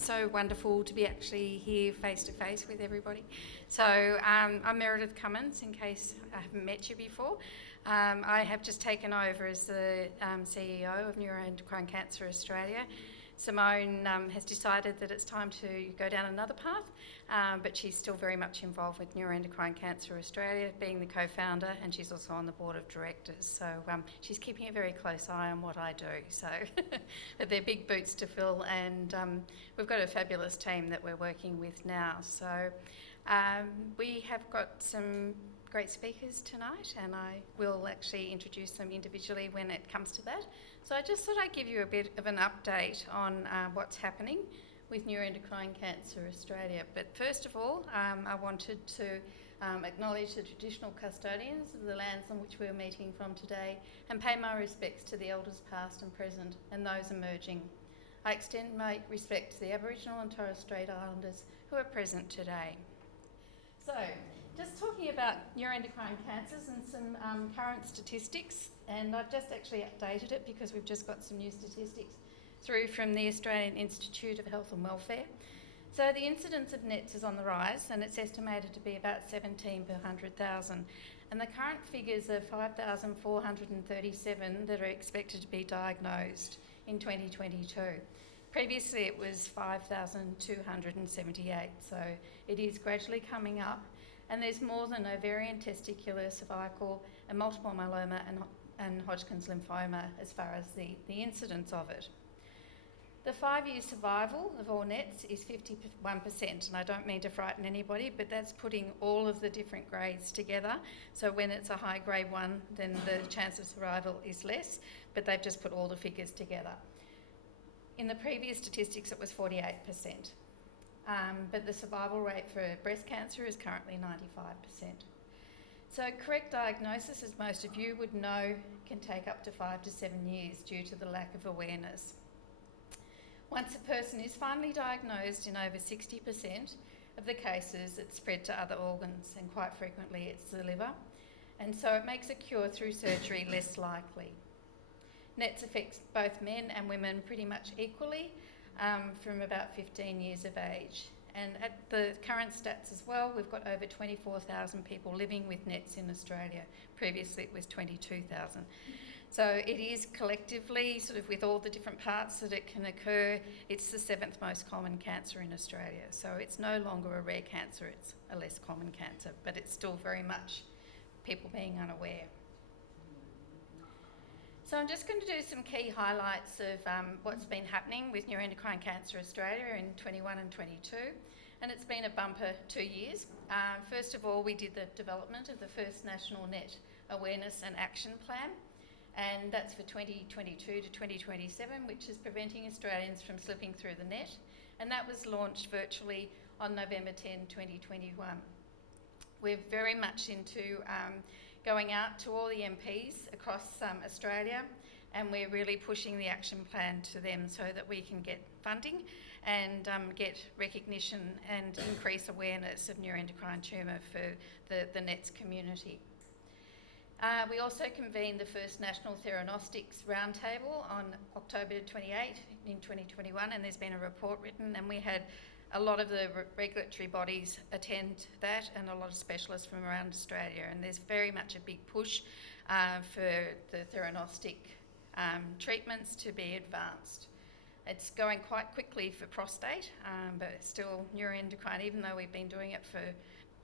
so wonderful to be actually here face to face with everybody. So I'm Meredith Cummins, in case I haven't met you before. I have just taken over as the CEO of Neuroendocrine Cancer Australia. Simone has decided that it's time to go down another path, but she's still very much involved with Neuroendocrine Cancer Australia, being the co-founder, and she's also on the board of directors. So she's keeping a very close eye on what I do. So but they're big boots to fill, and we've got a fabulous team that we're working with now. So we have got some great speakers tonight, and I will actually introduce them individually when it comes to that. So I just thought I'd give you a bit of an update on what's happening with Neuroendocrine Cancer Australia. But first of all, I wanted to acknowledge the traditional custodians of the lands on which we're meeting from today and pay my respects to the elders past and present and those emerging. I extend my respect to the Aboriginal and Torres Strait Islanders who are present today. So, just talking about neuroendocrine cancers and some current statistics, and I've just actually updated it because we've just got some new statistics through from the Australian Institute of Health and Welfare. So the incidence of NETs is on the rise, and it's estimated to be about 17 per 100,000. And the current figures are 5,437 that are expected to be diagnosed in 2022. Previously it was 5,278, so it is gradually coming up. And there's more than ovarian, testicular, cervical and multiple myeloma and Hodgkin's lymphoma as far as the incidence of it. The 5-year survival of all NETs is 51%, and I don't mean to frighten anybody, but that's putting all of the different grades together. So when it's a high grade 1, then the chance of survival is less, but they've just put all the figures together. In the previous statistics, it was 48%. But the survival rate for breast cancer is currently 95%. So correct diagnosis, as most of you would know, can take up to 5 to 7 years due to the lack of awareness. Once a person is finally diagnosed, in over 60% of the cases, it's spread to other organs, and quite frequently it's the liver. And so it makes a cure through surgery less likely. NETs affects both men and women pretty much equally, from about 15 years of age. And at the current stats as well, we've got over 24,000 people living with NETs in Australia. Previously it was 22,000. So it is collectively, sort of with all the different parts that it can occur, it's the 7th most common cancer in Australia. So it's no longer a rare cancer, it's a less common cancer, but it's still very much people being unaware. So I'm just going to do some key highlights of what's been happening with Neuroendocrine Cancer Australia in 21 and 22, and it's been a bumper 2 years. First of all, we did the development of the first National NET Awareness and Action Plan, and that's for 2022 to 2027, which is preventing Australians from slipping through the net, and that was launched virtually on November 10, 2021. We're very much into going out to all the MPs across Australia, and we're really pushing the action plan to them so that we can get funding and get recognition and increase awareness of neuroendocrine tumour for the NETs community. We also convened the first National Theranostics Roundtable on October 28 in 2021, and there's been a report written, and we had a lot of the regulatory bodies attend that and a lot of specialists from around Australia, and there's very much a big push for the theranostic treatments to be advanced. It's going quite quickly for prostate, but still neuroendocrine, even though we've been doing it for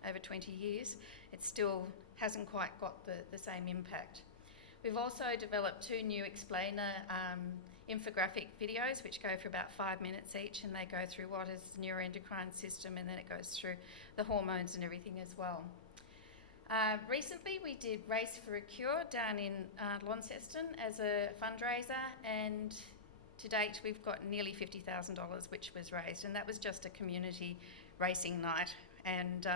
over 20 years, it still hasn't quite got the same impact. We've also developed 2 new explainer infographic videos which go for about 5 minutes each, and they go through what is the neuroendocrine system, and then it goes through the hormones and everything as well. Recently we did Race for a Cure down in Launceston as a fundraiser, and to date we've got nearly $50,000 which was raised, and that was just a community racing night. And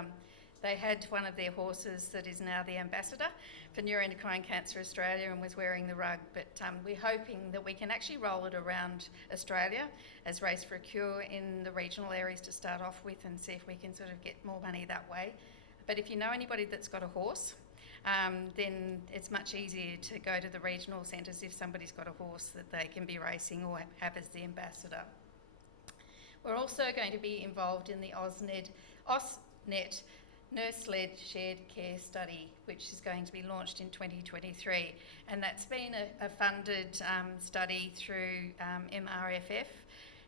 they had one of their horses that is now the ambassador for Neuroendocrine Cancer Australia and was wearing the rug, but we're hoping that we can actually roll it around Australia as Race for a Cure in the regional areas to start off with, and see if we can sort of get more money that way. But if you know anybody that's got a horse, then it's much easier to go to the regional centres if somebody's got a horse that they can be racing or have as the ambassador. We're also going to be involved in the AusNet Nurse-Led Shared Care Study, which is going to be launched in 2023. And that's been a funded study through MRFF,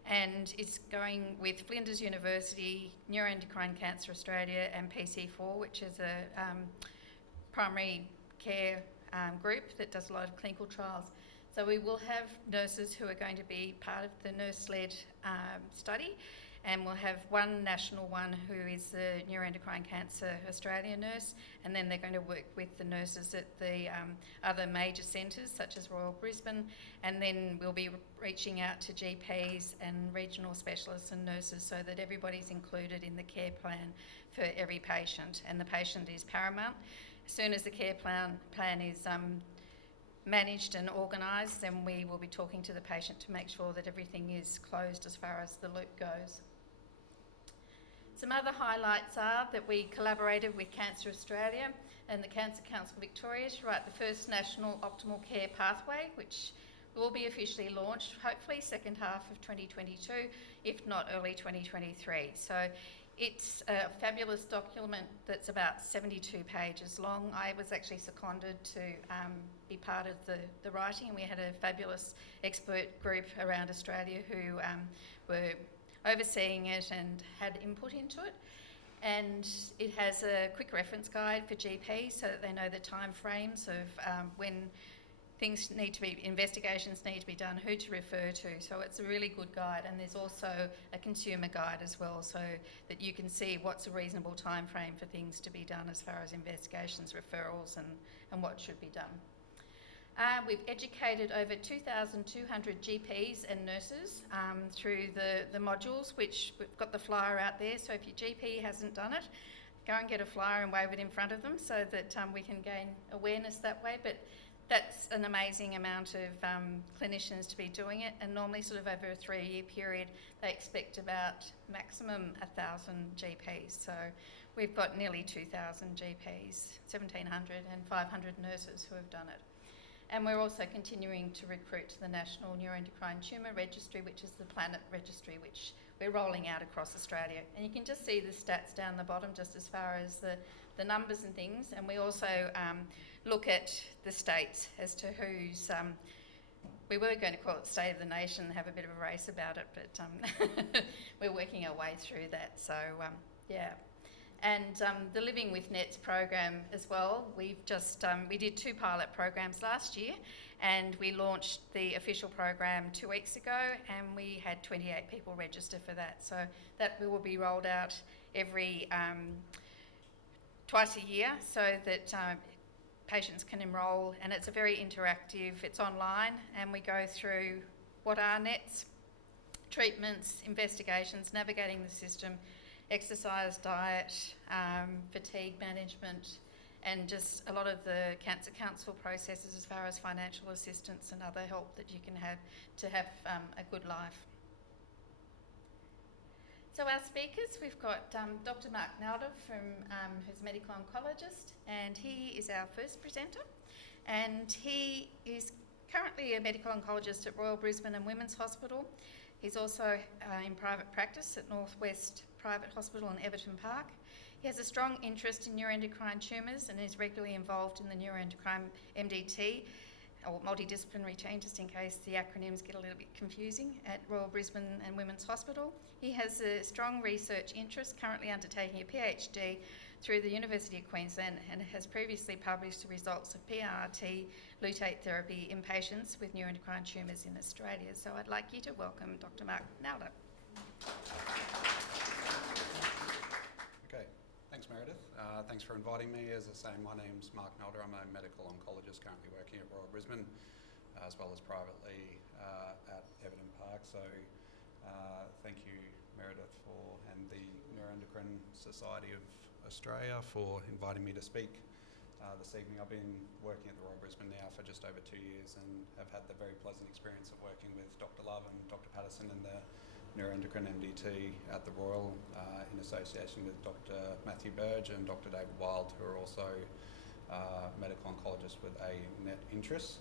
and it's going with Flinders University, Neuroendocrine Cancer Australia and PC4, which is a primary care group that does a lot of clinical trials. So we will have nurses who are going to be part of the nurse-led study, and we'll have one national one who is the Neuroendocrine Cancer Australia nurse, and then they're going to work with the nurses at the other major centres such as Royal Brisbane, and then we'll be reaching out to GPs and regional specialists and nurses so that everybody's included in the care plan for every patient, and the patient is paramount. As soon as the care plan is managed and organised, then we will be talking to the patient to make sure that everything is closed as far as the loop goes. Some other highlights are that we collaborated with Cancer Australia and the Cancer Council Victoria to write the first national optimal care pathway, which will be officially launched hopefully second half of 2022, if not early 2023. So it's a fabulous document that's about 72 pages long. I was actually seconded to be part of the writing, and we had a fabulous expert group around Australia who were overseeing it and had input into it. And it has a quick reference guide for GPs so that they know the time frames of when investigations need to be done, who to refer to. So it's a really good guide, and there's also a consumer guide as well, so that you can see what's a reasonable time frame for things to be done as far as investigations, referrals, and what should be done. We've educated over 2,200 GPs and nurses through the modules, which we've got the flyer out there. So if your GP hasn't done it, go and get a flyer and wave it in front of them so that we can gain awareness that way. But that's an amazing amount of clinicians to be doing it, and normally sort of over a 3-year period they expect about maximum 1,000 GPs. So we've got nearly 2,000 GPs, 1,700 and 500 nurses who have done it. And we're also continuing to recruit to the National Neuroendocrine Tumour Registry, which is the Planet Registry, which we're rolling out across Australia. And you can just see the stats down the bottom just as far as the numbers and things. And we also look at the states as to who's... we were going to call it State of the Nation and have a bit of a race about it, but we're working our way through that. So, yeah. And the Living with NETs program as well, we've just, we did 2 pilot programs last year, and we launched the official program 2 weeks ago, and we had 28 people register for that. So that will be rolled out every twice a year so that patients can enrol, and it's a very interactive, it's online, and we go through what are NETs, treatments, investigations, navigating the system, exercise, diet, fatigue management, and just a lot of the Cancer Council processes as far as financial assistance and other help that you can have to have a good life. So our speakers, we've got Dr. Mark Nalder who's a medical oncologist, and he is our first presenter, and he is currently a medical oncologist at Royal Brisbane and Women's Hospital. He's also in private practice at Northwest Private Hospital in Everton Park. He has a strong interest in neuroendocrine tumours and is regularly involved in the neuroendocrine MDT, or multidisciplinary team, just in case the acronyms get a little bit confusing, at Royal Brisbane and Women's Hospital. He has a strong research interest, currently undertaking a PhD through the University of Queensland, and has previously published the results of PRRT lutein therapy in patients with neuroendocrine tumours in Australia. So I'd like you to welcome Dr. Mark Nalder. Okay, thanks Meredith. Thanks for inviting me. As I say, my name's Mark Nalder. I'm a medical oncologist currently working at Royal Brisbane, as well as privately at Everton Park. So thank you Meredith and the Neuroendocrine Society of Australia for inviting me to speak this evening. I've been working at the Royal Brisbane now for just over 2 years and have had the very pleasant experience of working with Dr. Love and Dr. Pattison in the neuroendocrine MDT at the Royal in association with Dr. Matthew Burge and Dr. David Wild, who are also medical oncologists with a NET interest.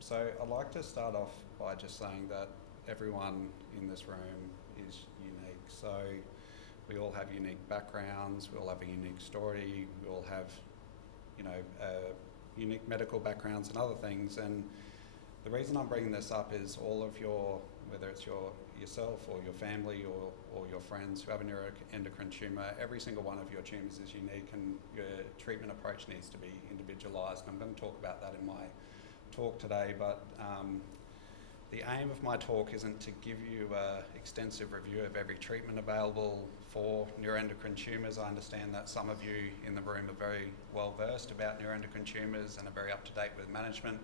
So I'd like to start off by just saying that everyone in this room So we all have unique backgrounds, we all have a unique story, we all have, unique medical backgrounds and other things. And the reason I'm bringing this up is all of your, whether it's yourself or your family or your friends who have a neuroendocrine tumour, every single one of your tumours is unique, and your treatment approach needs to be individualised. And I'm going to talk about that in my talk today, but the aim of my talk isn't to give you an extensive review of every treatment available for neuroendocrine tumours. I understand that some of you in the room are very well versed about neuroendocrine tumours and are very up to date with management.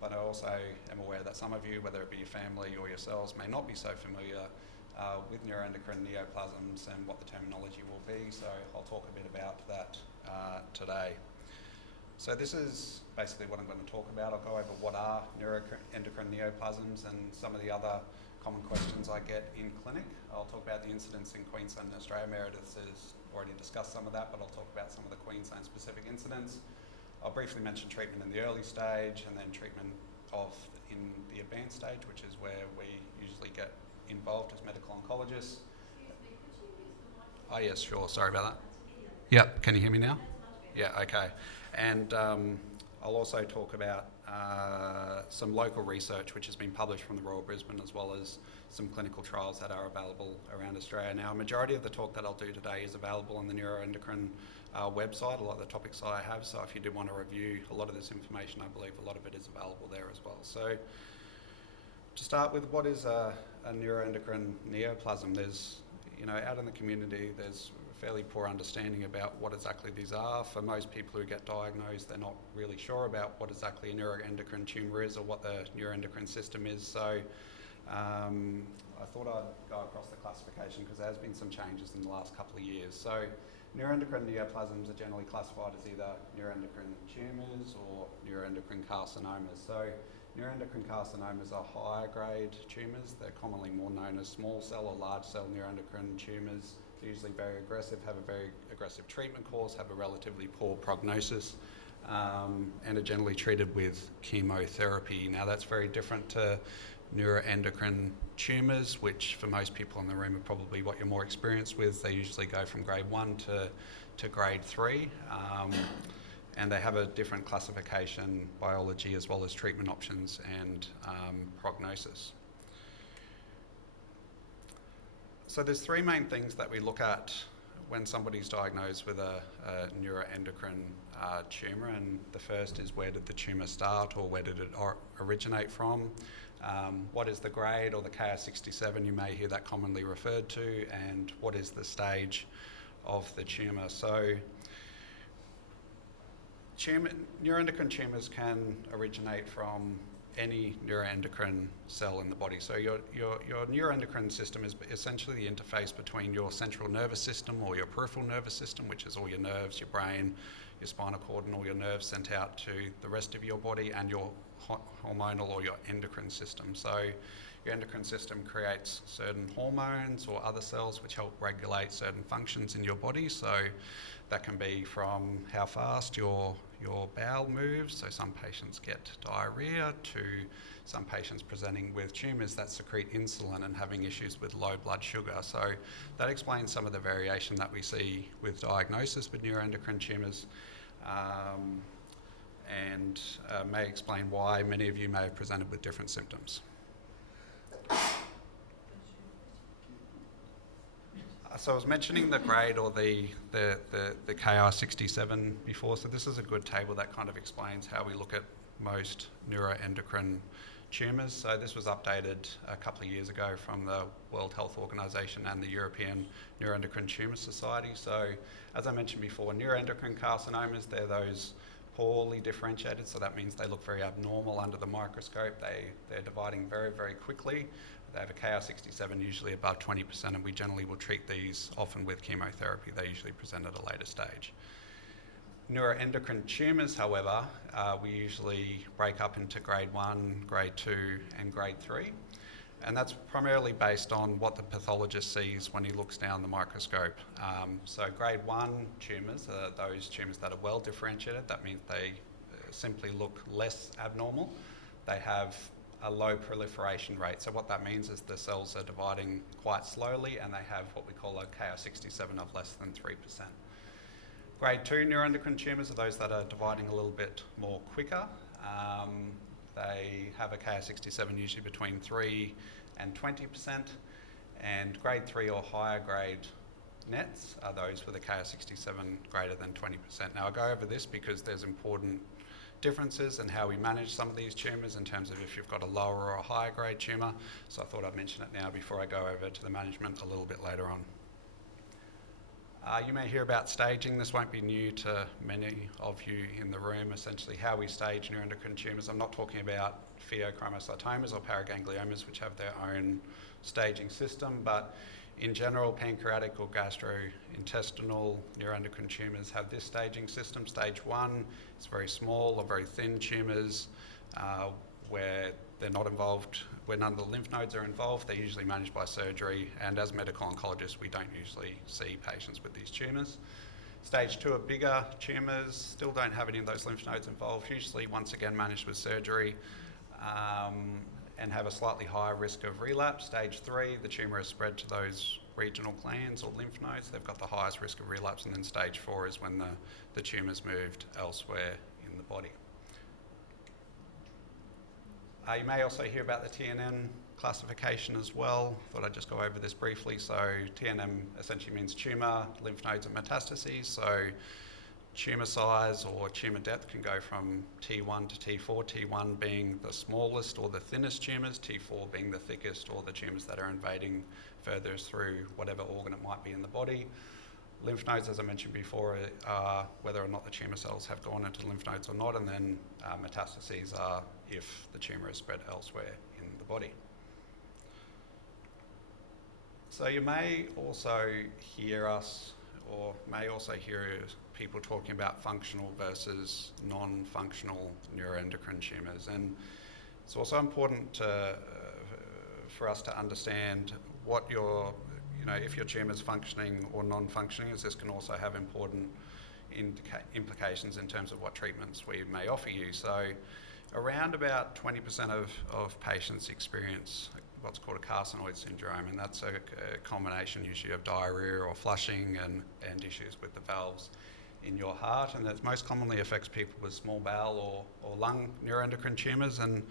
But I also am aware that some of you, whether it be your family or yourselves, may not be so familiar with neuroendocrine neoplasms and what the terminology will be. So I'll talk a bit about that today. So this is basically what I'm going to talk about. I'll go over what are neuroendocrine neoplasms and some of the other common questions I get in clinic. I'll talk about the incidence in Queensland and Australia. Meredith has already discussed some of that, but I'll talk about some of the Queensland specific incidents. I'll briefly mention treatment in the early stage and then treatment in the advanced stage, which is where we usually get involved as medical oncologists. Excuse me, could you use the microphone? Oh yes, sure, sorry about that. Yep, can you hear me now? Yeah, okay. And I'll also talk about some local research which has been published from the Royal Brisbane, as well as some clinical trials that are available around Australia. Now, a majority of the talk that I'll do today is available on the neuroendocrine website, a lot of the topics I have, so if you did want to review a lot of this information, I believe a lot of it is available there as well. So to start with, what is a neuroendocrine neoplasm? There's, out in the community, there's a fairly poor understanding about what exactly these are. For most people who get diagnosed, they're not really sure about what exactly a neuroendocrine tumour is or what the neuroendocrine system is. So I thought I'd go across the classification because there has been some changes in the last couple of years. So neuroendocrine neoplasms are generally classified as either neuroendocrine tumours or neuroendocrine carcinomas. So neuroendocrine carcinomas are higher grade tumours. They're commonly more known as small cell or large cell neuroendocrine tumours. They're usually very aggressive, have a very aggressive treatment course, have a relatively poor prognosis, and are generally treated with chemotherapy. Now that's very different to neuroendocrine tumours, which for most people in the room are probably what you're more experienced with. They usually go from grade 1 to grade 3, and they have a different classification, biology, as well as treatment options and prognosis. So there's three main things that we look at when somebody's diagnosed with a neuroendocrine tumour, and the first is, where did the tumour start, or where did it originate from? What is the grade, or the KR67, you may hear that commonly referred to, and what is the stage of the tumour? So neuroendocrine tumours can originate from any neuroendocrine cell in the body. So your neuroendocrine system is essentially the interface between your central nervous system or your peripheral nervous system, which is all your nerves, your brain, your spinal cord, and all your nerves sent out to the rest of your body, and your hormonal or your endocrine system. So your endocrine system creates certain hormones or other cells which help regulate certain functions in your body. So that can be from how fast your bowel moves, so some patients get diarrhea, to some patients presenting with tumours that secrete insulin and having issues with low blood sugar. So that explains some of the variation that we see with diagnosis with neuroendocrine tumours, and may explain why many of you may have presented with different symptoms. So I was mentioning the grade, or the KR67 before, so this is a good table that kind of explains how we look at most neuroendocrine tumours. So this was updated a couple of years ago from the World Health Organization and the European Neuroendocrine Tumour Society. So as I mentioned before, neuroendocrine carcinomas, they're those poorly differentiated, so that means they look very abnormal under the microscope. They're dividing very, very quickly. They have a KR67 usually above 20%, and we generally will treat these often with chemotherapy. They usually present at a later stage. Neuroendocrine tumours, however, we usually break up into grade 1, grade 2 and grade 3. And that's primarily based on what the pathologist sees when he looks down the microscope. So grade 1 tumours are those tumours that are well differentiated. That means they simply look less abnormal. They have a low proliferation rate. So what that means is the cells are dividing quite slowly and they have what we call a Ki67 of less than 3%. Grade 2 neuroendocrine tumours are those that are dividing a little bit more quicker. They have a Ki67 usually between 3 and 20%, and grade 3 or higher grade nets are those with a Ki67 greater than 20%. Now I'll go over this because there's important differences in how we manage some of these tumours in terms of if you've got a lower or a higher grade tumour, so I thought I'd mention it now before I go over to the management a little bit later on. You may hear about staging. This won't be new to many of you in the room. Essentially how we stage neuroendocrine tumours. I'm not talking about pheochromocytomas or paragangliomas, which have their own staging system, but in general, pancreatic or gastrointestinal neuroendocrine tumours have this staging system. Stage 1 is very small or very thin tumours where they're not involved, where none of the lymph nodes are involved. They're usually managed by surgery, and as medical oncologists, we don't usually see patients with these tumours. Stage 2 are bigger tumours, still don't have any of those lymph nodes involved, usually once again managed with surgery, and have a slightly higher risk of relapse. Stage 3, the tumour is spread to those regional glands or lymph nodes. They've got the highest risk of relapse, and then stage 4 is when the tumour's moved elsewhere in the body. You may also hear about the TNM classification as well. Thought I'd just go over this briefly. So TNM essentially means tumour, lymph nodes and metastases. So tumour size or tumour depth can go from T1 to T4, T1 being the smallest or the thinnest tumours, T4 being the thickest or the tumours that are invading further through whatever organ it might be in the body. Lymph nodes, as I mentioned before, are whether or not the tumour cells have gone into lymph nodes or not, and then metastases are if the tumour is spread elsewhere in the body. So you may also hear us, or may also hear people talking about functional versus non-functional neuroendocrine tumours, and it's also important for us to understand what if your tumour is functioning or non-functioning, as this can also have important implications in terms of what treatments we may offer you. So around about 20% of patients experience what's called a carcinoid syndrome, and that's a combination usually of diarrhea or flushing and issues with the valves in your heart, and that most commonly affects people with small bowel or lung neuroendocrine tumours, and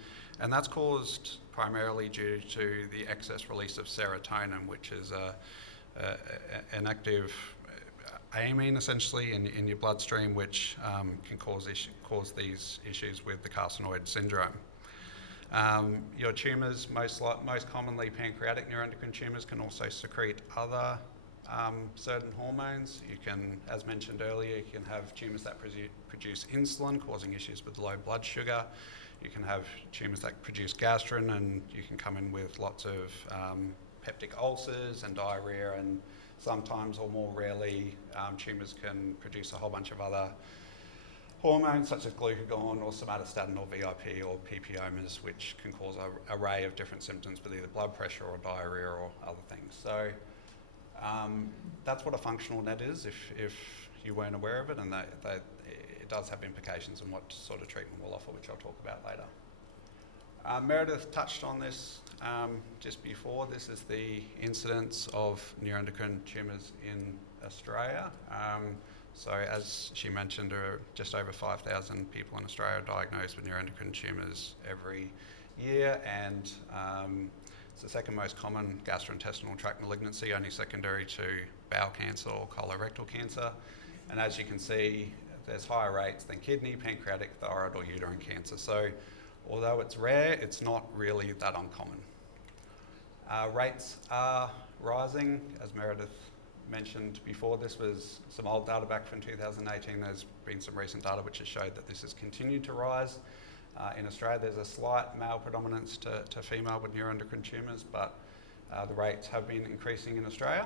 that's caused primarily due to the excess release of serotonin, which is an active amine essentially in your bloodstream, which can cause these issues with the carcinoid syndrome. Your tumours, most commonly pancreatic neuroendocrine tumours, can also secrete other certain hormones. You can, as mentioned earlier, you can have tumours that produce insulin, causing issues with low blood sugar. You can have tumours that produce gastrin, and you can come in with lots of peptic ulcers and diarrhea, and sometimes, or more rarely, tumours can produce a whole bunch of other hormones such as glucagon or somatostatin or VIP or PPOMas, which can cause an array of different symptoms with either blood pressure or diarrhea or other things. So that's what a functional net is, if you weren't aware of it, and it does have implications on what sort of treatment we'll offer, which I'll talk about later. Meredith touched on this just before. This is the incidence of neuroendocrine tumours in Australia. So as she mentioned, there are just over 5,000 people in Australia diagnosed with neuroendocrine tumours every year, and it's the second most common gastrointestinal tract malignancy, only secondary to bowel cancer or colorectal cancer. And as you can see, there's higher rates than kidney, pancreatic, thyroid or uterine cancer. So although it's rare, it's not really that uncommon. Rates are rising, as Meredith mentioned before. This was some old data back from 2018. There's been some recent data which has showed that this has continued to rise. In Australia, there's a slight male predominance to female with neuroendocrine tumours, but the rates have been increasing in Australia.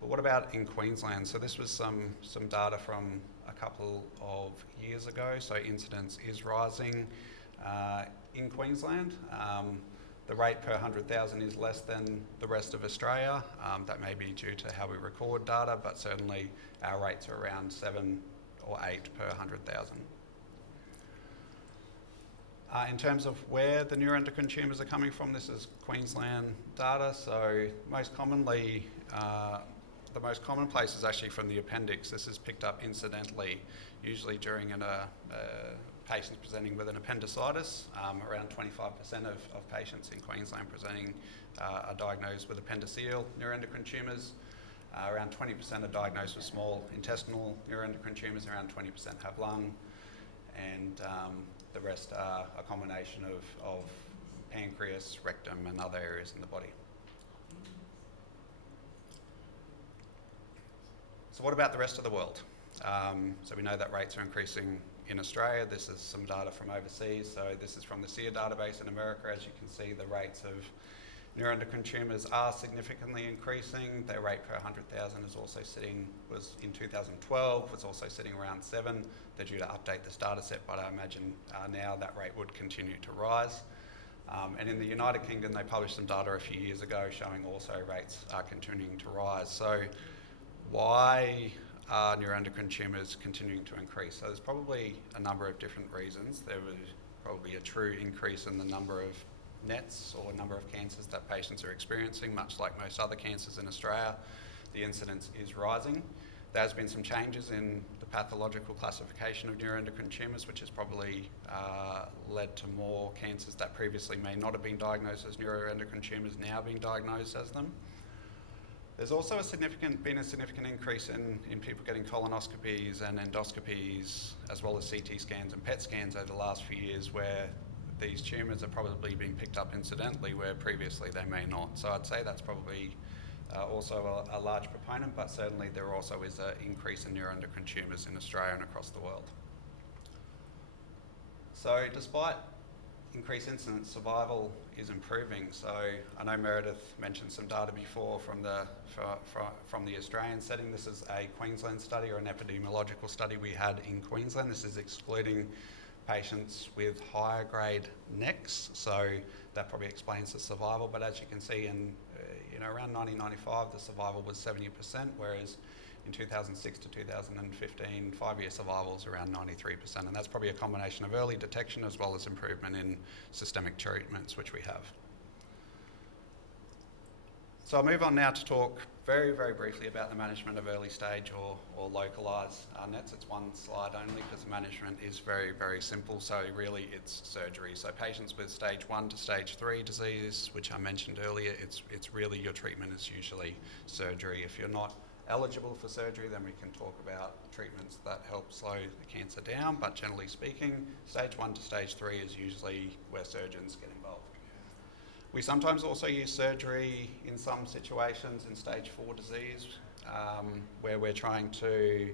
But what about in Queensland? So this was some data from a couple of years ago. So incidence is rising in Queensland. The rate per 100,000 is less than the rest of Australia. That may be due to how we record data, but certainly our rates are around 7 or 8 per 100,000. In terms of where the neuroendocrine tumours are coming from, this is Queensland data. So most commonly, the most common place is actually from the appendix. This is picked up incidentally, usually during patients presenting with an appendicitis. Around 25% of patients in Queensland presenting are diagnosed with appendiceal neuroendocrine tumours. Around 20% are diagnosed with small intestinal neuroendocrine tumours. Around 20% have lung, and the rest are a combination of pancreas, rectum, and other areas in the body. So what about the rest of the world? So we know that rates are increasing in Australia. This is some data from overseas. So this is from the SEER database in America. As you can see, the rates of neuroendocrine tumours are significantly increasing. Their rate per 100,000 was in 2012, was also sitting around 7. They're due to update this data set, but I imagine now that rate would continue to rise. And in the United Kingdom, they published some data a few years ago showing also rates are continuing to rise. So why are neuroendocrine tumours continuing to increase? So there's probably a number of different reasons. There was probably a true increase in the number of NETs, or number of cancers that patients are experiencing. Much like most other cancers in Australia, the incidence is rising. There has been some changes in the pathological classification of neuroendocrine tumours, which has probably led to more cancers that previously may not have been diagnosed as neuroendocrine tumours now being diagnosed as them. There's also been a significant increase in people getting colonoscopies and endoscopies, as well as CT scans and PET scans over the last few years, where these tumours are probably being picked up incidentally where previously they may not. So I'd say that's probably also a large proponent, but certainly there also is an increase in neuroendocrine tumours in Australia and across the world. So despite increased incidence, survival is improving. So I know Meredith mentioned some data before from the Australian setting. This is a Queensland study, or an epidemiological study we had in Queensland. This is excluding patients with higher grade NECs, so that probably explains the survival. But as you can see, in around 1995, the survival was 70%, whereas in 2006 to 2015, 5-year survival is around 93%, and that's probably a combination of early detection as well as improvement in systemic treatments, which we have. So I'll move on now to talk very, very briefly about the management of early stage or localised NETs. It's one slide only because the management is very, very simple. So really it's surgery. So patients with stage 1 to stage 3 disease, which I mentioned earlier, it's really your treatment is usually surgery. If you're not eligible for surgery, then we can talk about treatments that help slow the cancer down. But generally speaking, stage 1 to stage 3 is usually where surgeons get involved. We sometimes also use surgery in some situations in stage 4 disease, where we're trying to,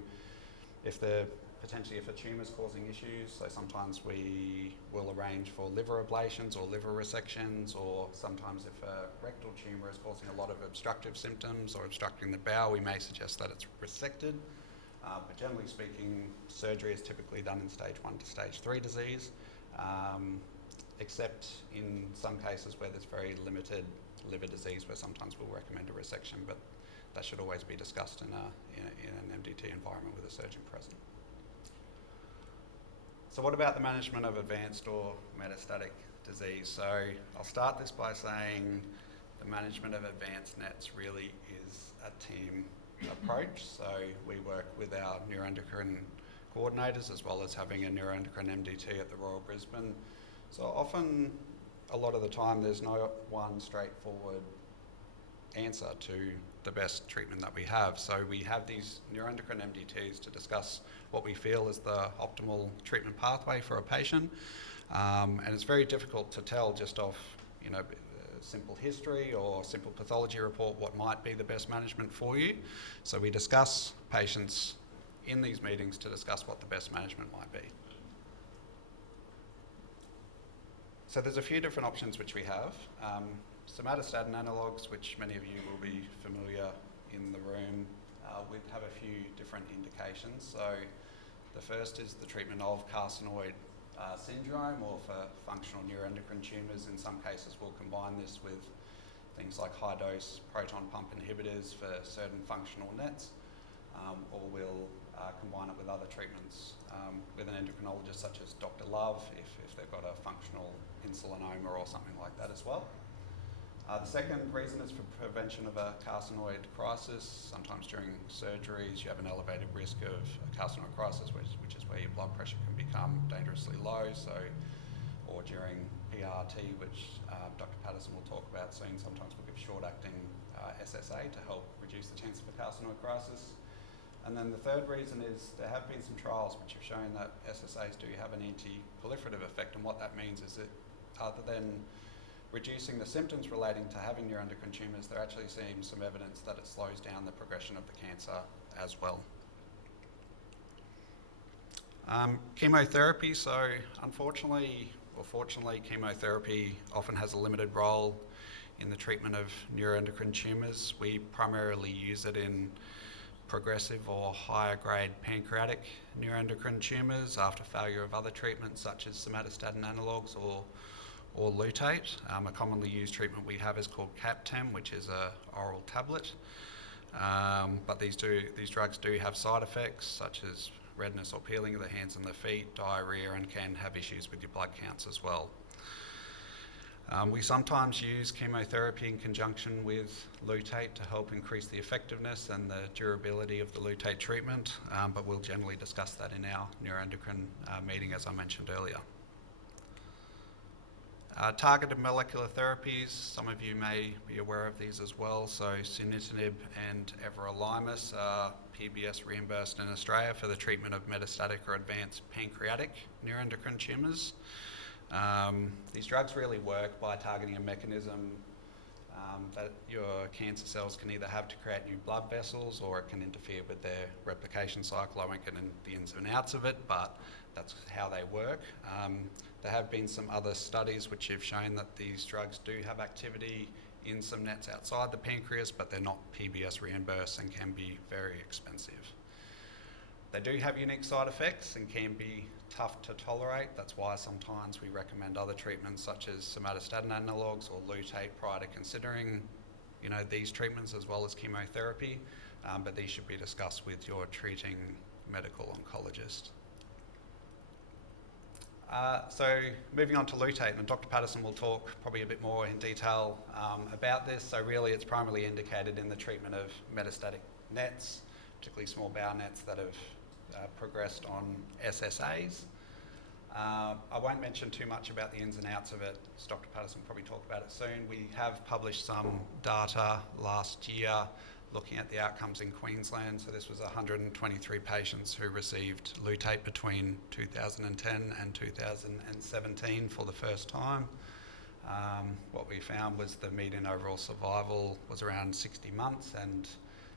if a tumour is causing issues, so sometimes we will arrange for liver ablations or liver resections, or sometimes if a rectal tumour is causing a lot of obstructive symptoms or obstructing the bowel, we may suggest that it's resected. But generally speaking, surgery is typically done in stage 1 to stage 3 disease. Except in some cases where there's very limited liver disease, where sometimes we'll recommend a resection, but that should always be discussed in an MDT environment with a surgeon present. So what about the management of advanced or metastatic disease? So I'll start this by saying the management of advanced NETs really is a team approach. So we work with our neuroendocrine coordinators, as well as having a neuroendocrine MDT at the Royal Brisbane. So often, a lot of the time, there's no one straightforward answer to the best treatment that we have. So we have these neuroendocrine MDTs to discuss what we feel is the optimal treatment pathway for a patient. And it's very difficult to tell just off, simple history or simple pathology report what might be the best management for you. So we discuss patients in these meetings to discuss what the best management might be. So there's a few different options which we have. Somatostatin analogues, which many of you will be familiar in the room, we have a few different indications. So the first is the treatment of carcinoid syndrome, or for functional neuroendocrine tumours. In some cases, we'll combine this with things like high-dose proton pump inhibitors for certain functional NETs. or we'll combine it with other treatments with an endocrinologist such as Dr. Love if they've got a functional insulinoma or something like that as well. The second reason is for prevention of a carcinoid crisis. Sometimes during surgeries you have an elevated risk of a carcinoid crisis, which is where your blood pressure can become dangerously low. Or during PRT, which Dr. Pattison will talk about soon, sometimes we'll give short-acting SSA to help reduce the chance of a carcinoid crisis. And then the third reason is there have been some trials which have shown that SSAs do have an anti-proliferative effect, and what that means is that other than reducing the symptoms relating to having neuroendocrine tumours, they're actually seeing some evidence that it slows down the progression of the cancer as well. Chemotherapy, so unfortunately or fortunately, chemotherapy often has a limited role in the treatment of neuroendocrine tumours. We primarily use it in progressive or higher grade pancreatic neuroendocrine tumours after failure of other treatments such as somatostatin analogues or lutate. A commonly used treatment we have is called Captem, which is an oral tablet. But these drugs do have side effects such as redness or peeling of the hands and the feet, diarrhoea, and can have issues with your blood counts as well. We sometimes use chemotherapy in conjunction with lutate to help increase the effectiveness and the durability of the lutate treatment, but we'll generally discuss that in our neuroendocrine meeting, as I mentioned earlier. Targeted molecular therapies, some of you may be aware of these as well. So sunitinib and everolimus are PBS reimbursed in Australia for the treatment of metastatic or advanced pancreatic neuroendocrine tumours. These drugs really work by targeting a mechanism that your cancer cells can either have to create new blood vessels, or it can interfere with their replication cycle. I won't get into the ins and outs of it, but that's how they work. There have been some other studies which have shown that these drugs do have activity in some nets outside the pancreas, but they're not PBS reimbursed and can be very expensive. They do have unique side effects and can be tough to tolerate. That's why sometimes we recommend other treatments such as somatostatin analogues or lutate prior to considering, these treatments as well as chemotherapy. But these should be discussed with your treating medical oncologist. So moving on to lutate, and Dr. Pattison will talk probably a bit more in detail about this. So really it's primarily indicated in the treatment of metastatic nets, particularly small bowel nets that have progressed on SSAs. I won't mention too much about the ins and outs of it, as Dr. Pattison will probably talk about it soon. We have published some data last year looking at the outcomes in Queensland. So this was 123 patients who received lutate between 2010 and 2017 for the first time. What we found was the median overall survival was around 60 months, and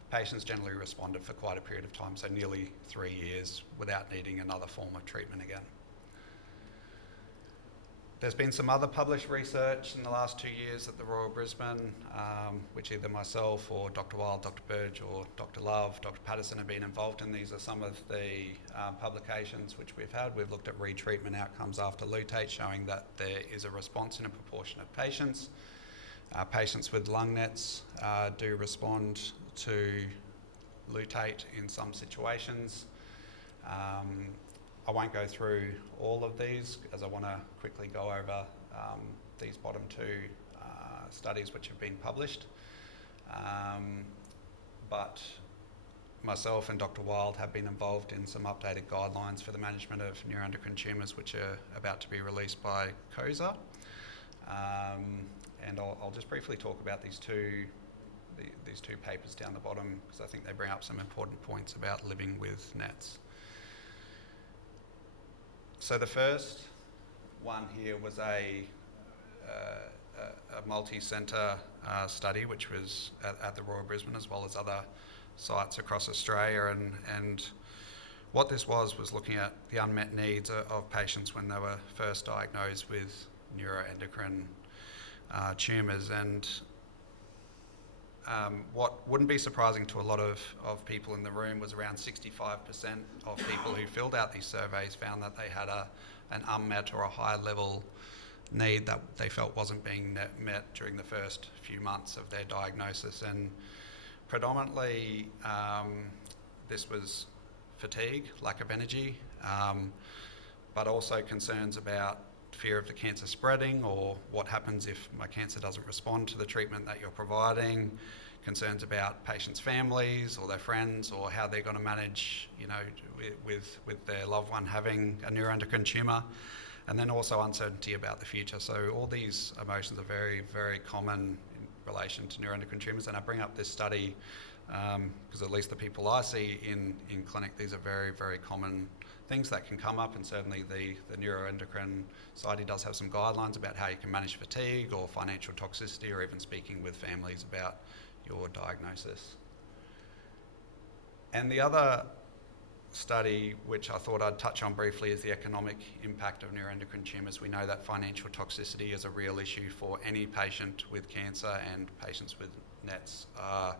patients generally responded for quite a period of time, so nearly 3 years without needing another form of treatment again. There's been some other published research in the last 2 years at the Royal Brisbane, which either myself or Dr. Wild, Dr. Burge or Dr. Love, Dr. Pattison have been involved in. These are some of the publications which we've had. We've looked at retreatment outcomes after lutate, showing that there is a response in a proportion of patients. Patients with lung nets do respond to lutate in some situations. I won't go through all of these as I want to quickly go over these bottom two studies which have been published. But myself and Dr. Wild have been involved in some updated guidelines for the management of neuroendocrine tumours, which are about to be released by COSA. And I'll just briefly talk about these two papers down the bottom, because I think they bring up some important points about living with nets. So the first one here was a multi-centre study, which was at the Royal Brisbane as well as other sites across Australia, and what this was looking at the unmet needs of patients when they were first diagnosed with neuroendocrine tumours. And what wouldn't be surprising to a lot of people in the room was around 65% of people who filled out these surveys found that they had an unmet or a high level need that they felt wasn't being met during the first few months of their diagnosis. And predominantly this was fatigue, lack of energy, but also concerns about fear of the cancer spreading, or what happens if my cancer doesn't respond to the treatment that you're providing, concerns about patients' families or their friends, or how they're going to manage, with their loved one having a neuroendocrine tumour, and then also uncertainty about the future. So all these emotions are very, very common in relation to neuroendocrine tumours, and I bring up this study because at least the people I see in clinic, these are very, very common things that can come up, and certainly the Neuroendocrine Society does have some guidelines about how you can manage fatigue or financial toxicity, or even speaking with families about your diagnosis. And the other study, which I thought I'd touch on briefly, is the economic impact of neuroendocrine tumours. We know that financial toxicity is a real issue for any patient with cancer, and patients with NETs are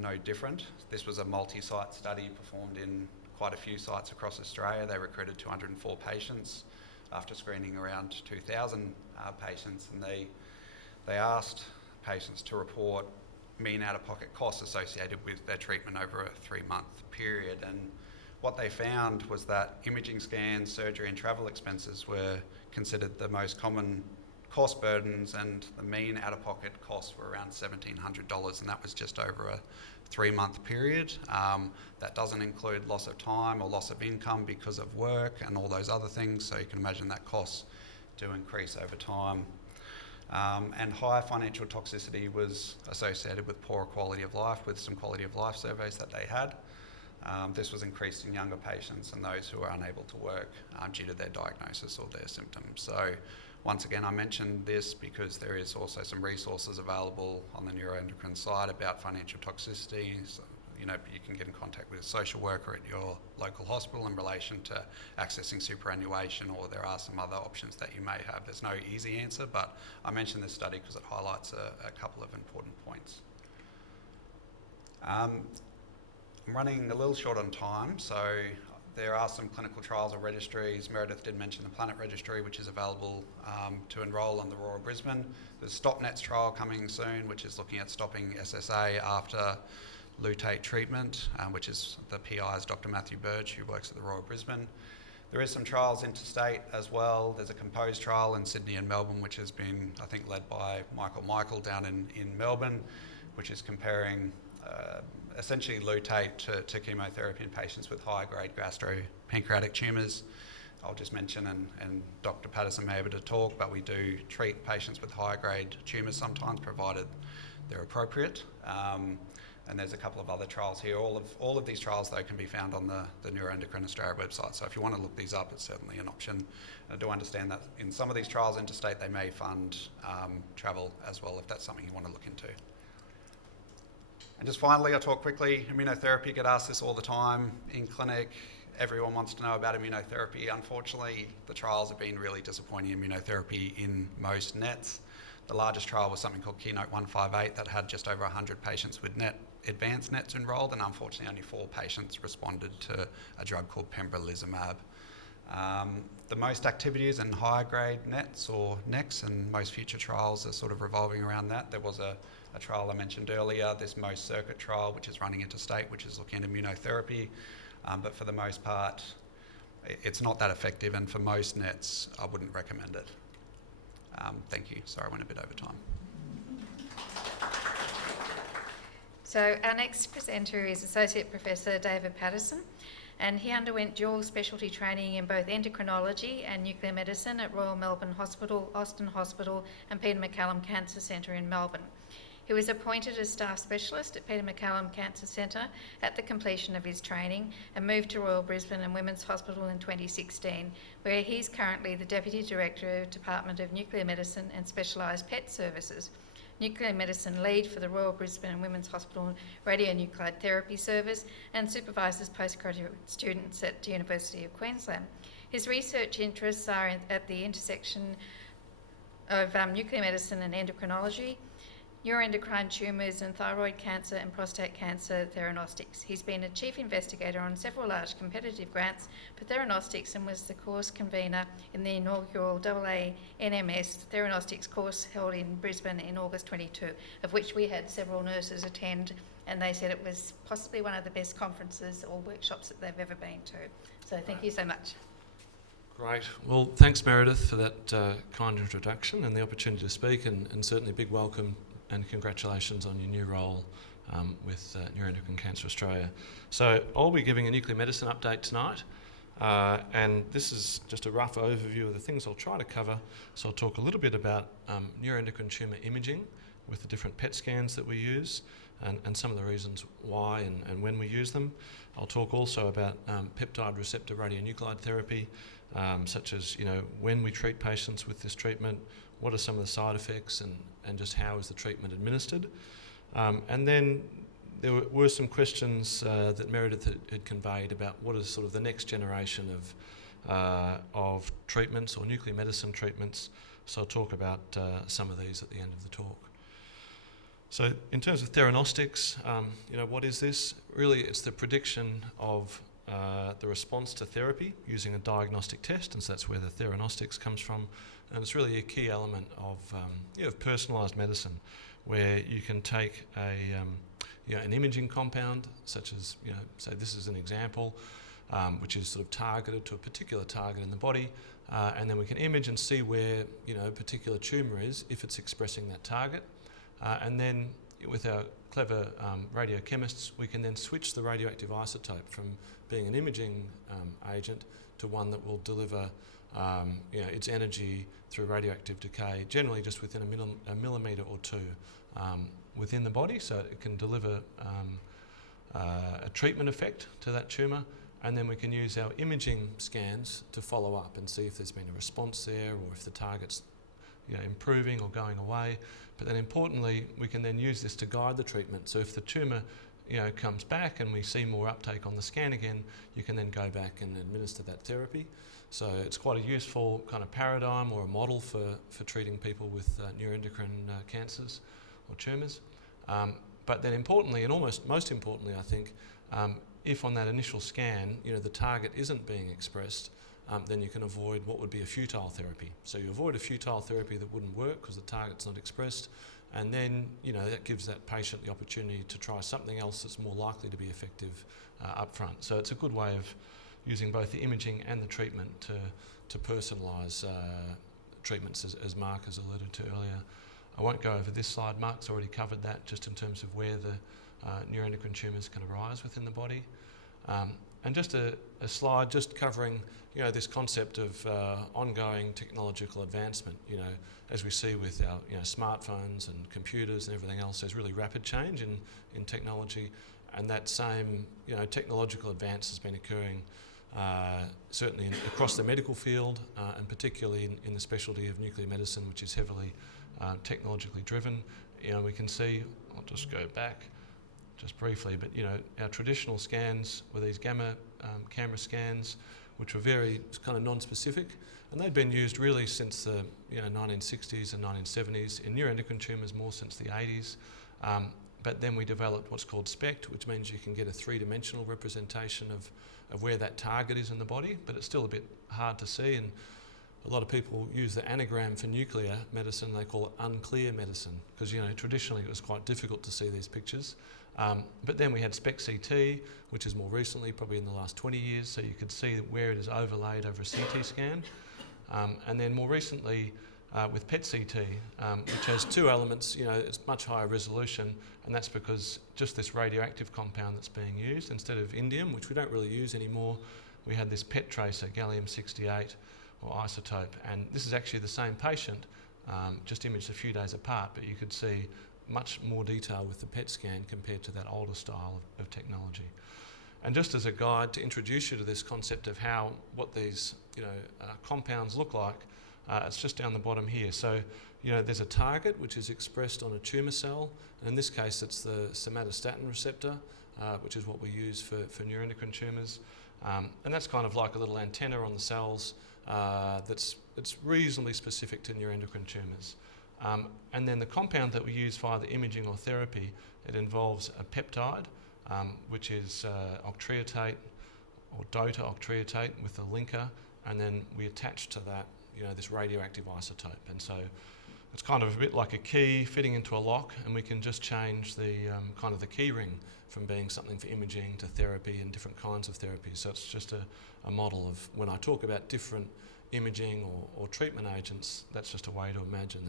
no different. This was a multi-site study performed in quite a few sites across Australia. They recruited 204 patients after screening around 2,000 patients, and they asked patients to report mean out-of-pocket costs associated with their treatment over a 3-month period. And what they found was that imaging scans, surgery and travel expenses were considered the most common cost burdens, and the mean out-of-pocket costs were around $1,700, and that was just over a 3-month period. That doesn't include loss of time or loss of income because of work and all those other things, so you can imagine that costs do increase over time. And higher financial toxicity was associated with poorer quality of life, with some quality of life surveys that they had. This was increased in younger patients and those who are unable to work due to their diagnosis or their symptoms. So once again, I mentioned this because there is also some resources available on the neuroendocrine side about financial toxicity. So, you can get in contact with a social worker at your local hospital in relation to accessing superannuation, or there are some other options that you may have. There's no easy answer, but I mentioned this study because it highlights a couple of important points. I'm running a little short on time, so there are some clinical trials or registries. Meredith did mention the Planet Registry, which is available to enrol on the Royal Brisbane. There's StopNets trial coming soon, which is looking at stopping SSA after lutate treatment, which is the PI is Dr. Matthew Birch, who works at the Royal Brisbane. There is some trials interstate as well. There's a Compose trial in Sydney and Melbourne, which has been, I think, led by Michael down in Melbourne, which is comparing essentially lutate to chemotherapy in patients with high-grade gastropancreatic tumours. I'll just mention, and Dr. Pattison may be able to talk, but we do treat patients with high-grade tumours sometimes, provided they're appropriate. And there's a couple of other trials here. All of these trials, though, can be found on the Neuroendocrine Australia website. So if you want to look these up, it's certainly an option. And I do understand that in some of these trials interstate, they may fund travel as well, if that's something you want to look into. And just finally, I'll talk quickly. Immunotherapy, get asked this all the time in clinic. Everyone wants to know about immunotherapy. Unfortunately, the trials have been really disappointing immunotherapy in most NETs. The largest trial was something called Keynote 158 that had just over 100 patients with advanced NETs enrolled, and unfortunately only 4 patients responded to a drug called pembrolizumab. The most activities in higher grade NETs or NECs, and most future trials are sort of revolving around that. There was a trial I mentioned earlier, this MOST circuit trial, which is running interstate, which is looking at immunotherapy, but for the most part it's not that effective, and for most NETs I wouldn't recommend it. Thank you. Sorry, I went a bit over time. So our next presenter is Associate Professor David Pattison, and he underwent dual specialty training in both endocrinology and nuclear medicine at Royal Melbourne Hospital, Austin Hospital and Peter MacCallum Cancer Centre in Melbourne. He was appointed as staff specialist at Peter MacCallum Cancer Centre at the completion of his training, and moved to Royal Brisbane and Women's Hospital in 2016, where he's currently the Deputy Director of Department of Nuclear Medicine and Specialised PET Services, Nuclear Medicine Lead for the Royal Brisbane and Women's Hospital Radionuclide Therapy Service, and supervises postgraduate students at the University of Queensland. His research interests are at the intersection of nuclear medicine and endocrinology, neuroendocrine tumours and thyroid cancer and prostate cancer theranostics. He's been a chief investigator on several large competitive grants for theranostics, and was the course convener in the inaugural AA NMS theranostics course held in Brisbane in August 22, of which we had several nurses attend and they said it was possibly one of the best conferences or workshops that they've ever been to. So thank you so much. Great. Well, thanks Meredith for that kind introduction and the opportunity to speak, and certainly a big welcome and congratulations on your new role with Neuroendocrine Cancer Australia. So I'll be giving a nuclear medicine update tonight, and this is just a rough overview of the things I'll try to cover. So I'll talk a little bit about neuroendocrine tumour imaging with the different PET scans that we use, and some of the reasons why and when we use them. I'll talk also about peptide receptor radionuclide therapy, such as when we treat patients with this treatment, what are some of the side effects, and just how is the treatment administered. And then there were some questions that Meredith had conveyed about what is sort of the next generation of treatments or nuclear medicine treatments. So I'll talk about some of these at the end of the talk. So in terms of theranostics, what is this? Really, it's the prediction of the response to therapy using a diagnostic test, and so that's where the theranostics comes from. And it's really a key element of personalised medicine, where you can take an imaging compound, such as, say this is an example, which is sort of targeted to a particular target in the body, and then we can image and see where a particular tumour is if it's expressing that target. And then with our clever radiochemists, we can then switch the radioactive isotope from being an imaging agent to one that will deliver its energy through radioactive decay, generally just within a millimetre or two within the body, so it can deliver a treatment effect to that tumour. And then we can use our imaging scans to follow up and see if there's been a response there, or if the target's improving or going away. But then importantly, we can then use this to guide the treatment. So if the tumour comes back and we see more uptake on the scan again, you can then go back and administer that therapy. So it's quite a useful kind of paradigm or a model for treating people with neuroendocrine cancers or tumours. But then importantly, and almost most importantly I think, if on that initial scan the target isn't being expressed, then you can avoid what would be a futile therapy. So you avoid a futile therapy that wouldn't work because the target's not expressed, and then that gives that patient the opportunity to try something else that's more likely to be effective up front. So it's a good way of using both the imaging and the treatment to personalise treatments, as Mark has alluded to earlier. I won't go over this slide. Mark's already covered that, just in terms of where the neuroendocrine tumours can arise within the body. And just a slide just covering this concept of ongoing technological advancement. As we see with our smartphones and computers and everything else, there's really rapid change in technology, and that same technological advance has been occurring certainly across the medical field, and particularly in the specialty of nuclear medicine, which is heavily technologically driven. We can see, I'll just go back just briefly, but our traditional scans were these gamma camera scans, which were very kind of non-specific, and they'd been used really since the 1960s and 1970s, in neuroendocrine tumours more since the 80s. But then we developed what's called SPECT, which means you can get a three-dimensional representation of where that target is in the body, but it's still a bit hard to see, and a lot of people use the anagram for nuclear medicine. They call it unclear medicine, because traditionally it was quite difficult to see these pictures. But then we had SPECT-CT, which is more recently, probably in the last 20 years, so you could see where it is overlaid over a CT scan. And then more recently with PET-CT, which has two elements. It's much higher resolution, and that's because just this radioactive compound that's being used, instead of indium, which we don't really use anymore, we had this PET tracer, gallium-68 or isotope, and this is actually the same patient, just imaged a few days apart, but you could see much more detail with the PET scan compared to that older style of technology. And just as a guide to introduce you to this concept of what these compounds look like, it's just down the bottom here. So there's a target which is expressed on a tumour cell, and in this case it's the somatostatin receptor, which is what we use for neuroendocrine tumours, and that's kind of like a little antenna on the cells that's reasonably specific to neuroendocrine tumours. And then the compound that we use via the imaging or therapy, it involves a peptide, which is octreotate or DOTA octreotate with a linker, and then we attach to that this radioactive isotope. And so It's kind of a bit like a key fitting into a lock, and we can just change the kind of the key ring from being something for imaging to therapy and different kinds of therapy. So it's just a model of when I talk about different imaging or treatment agents, that's just a way to imagine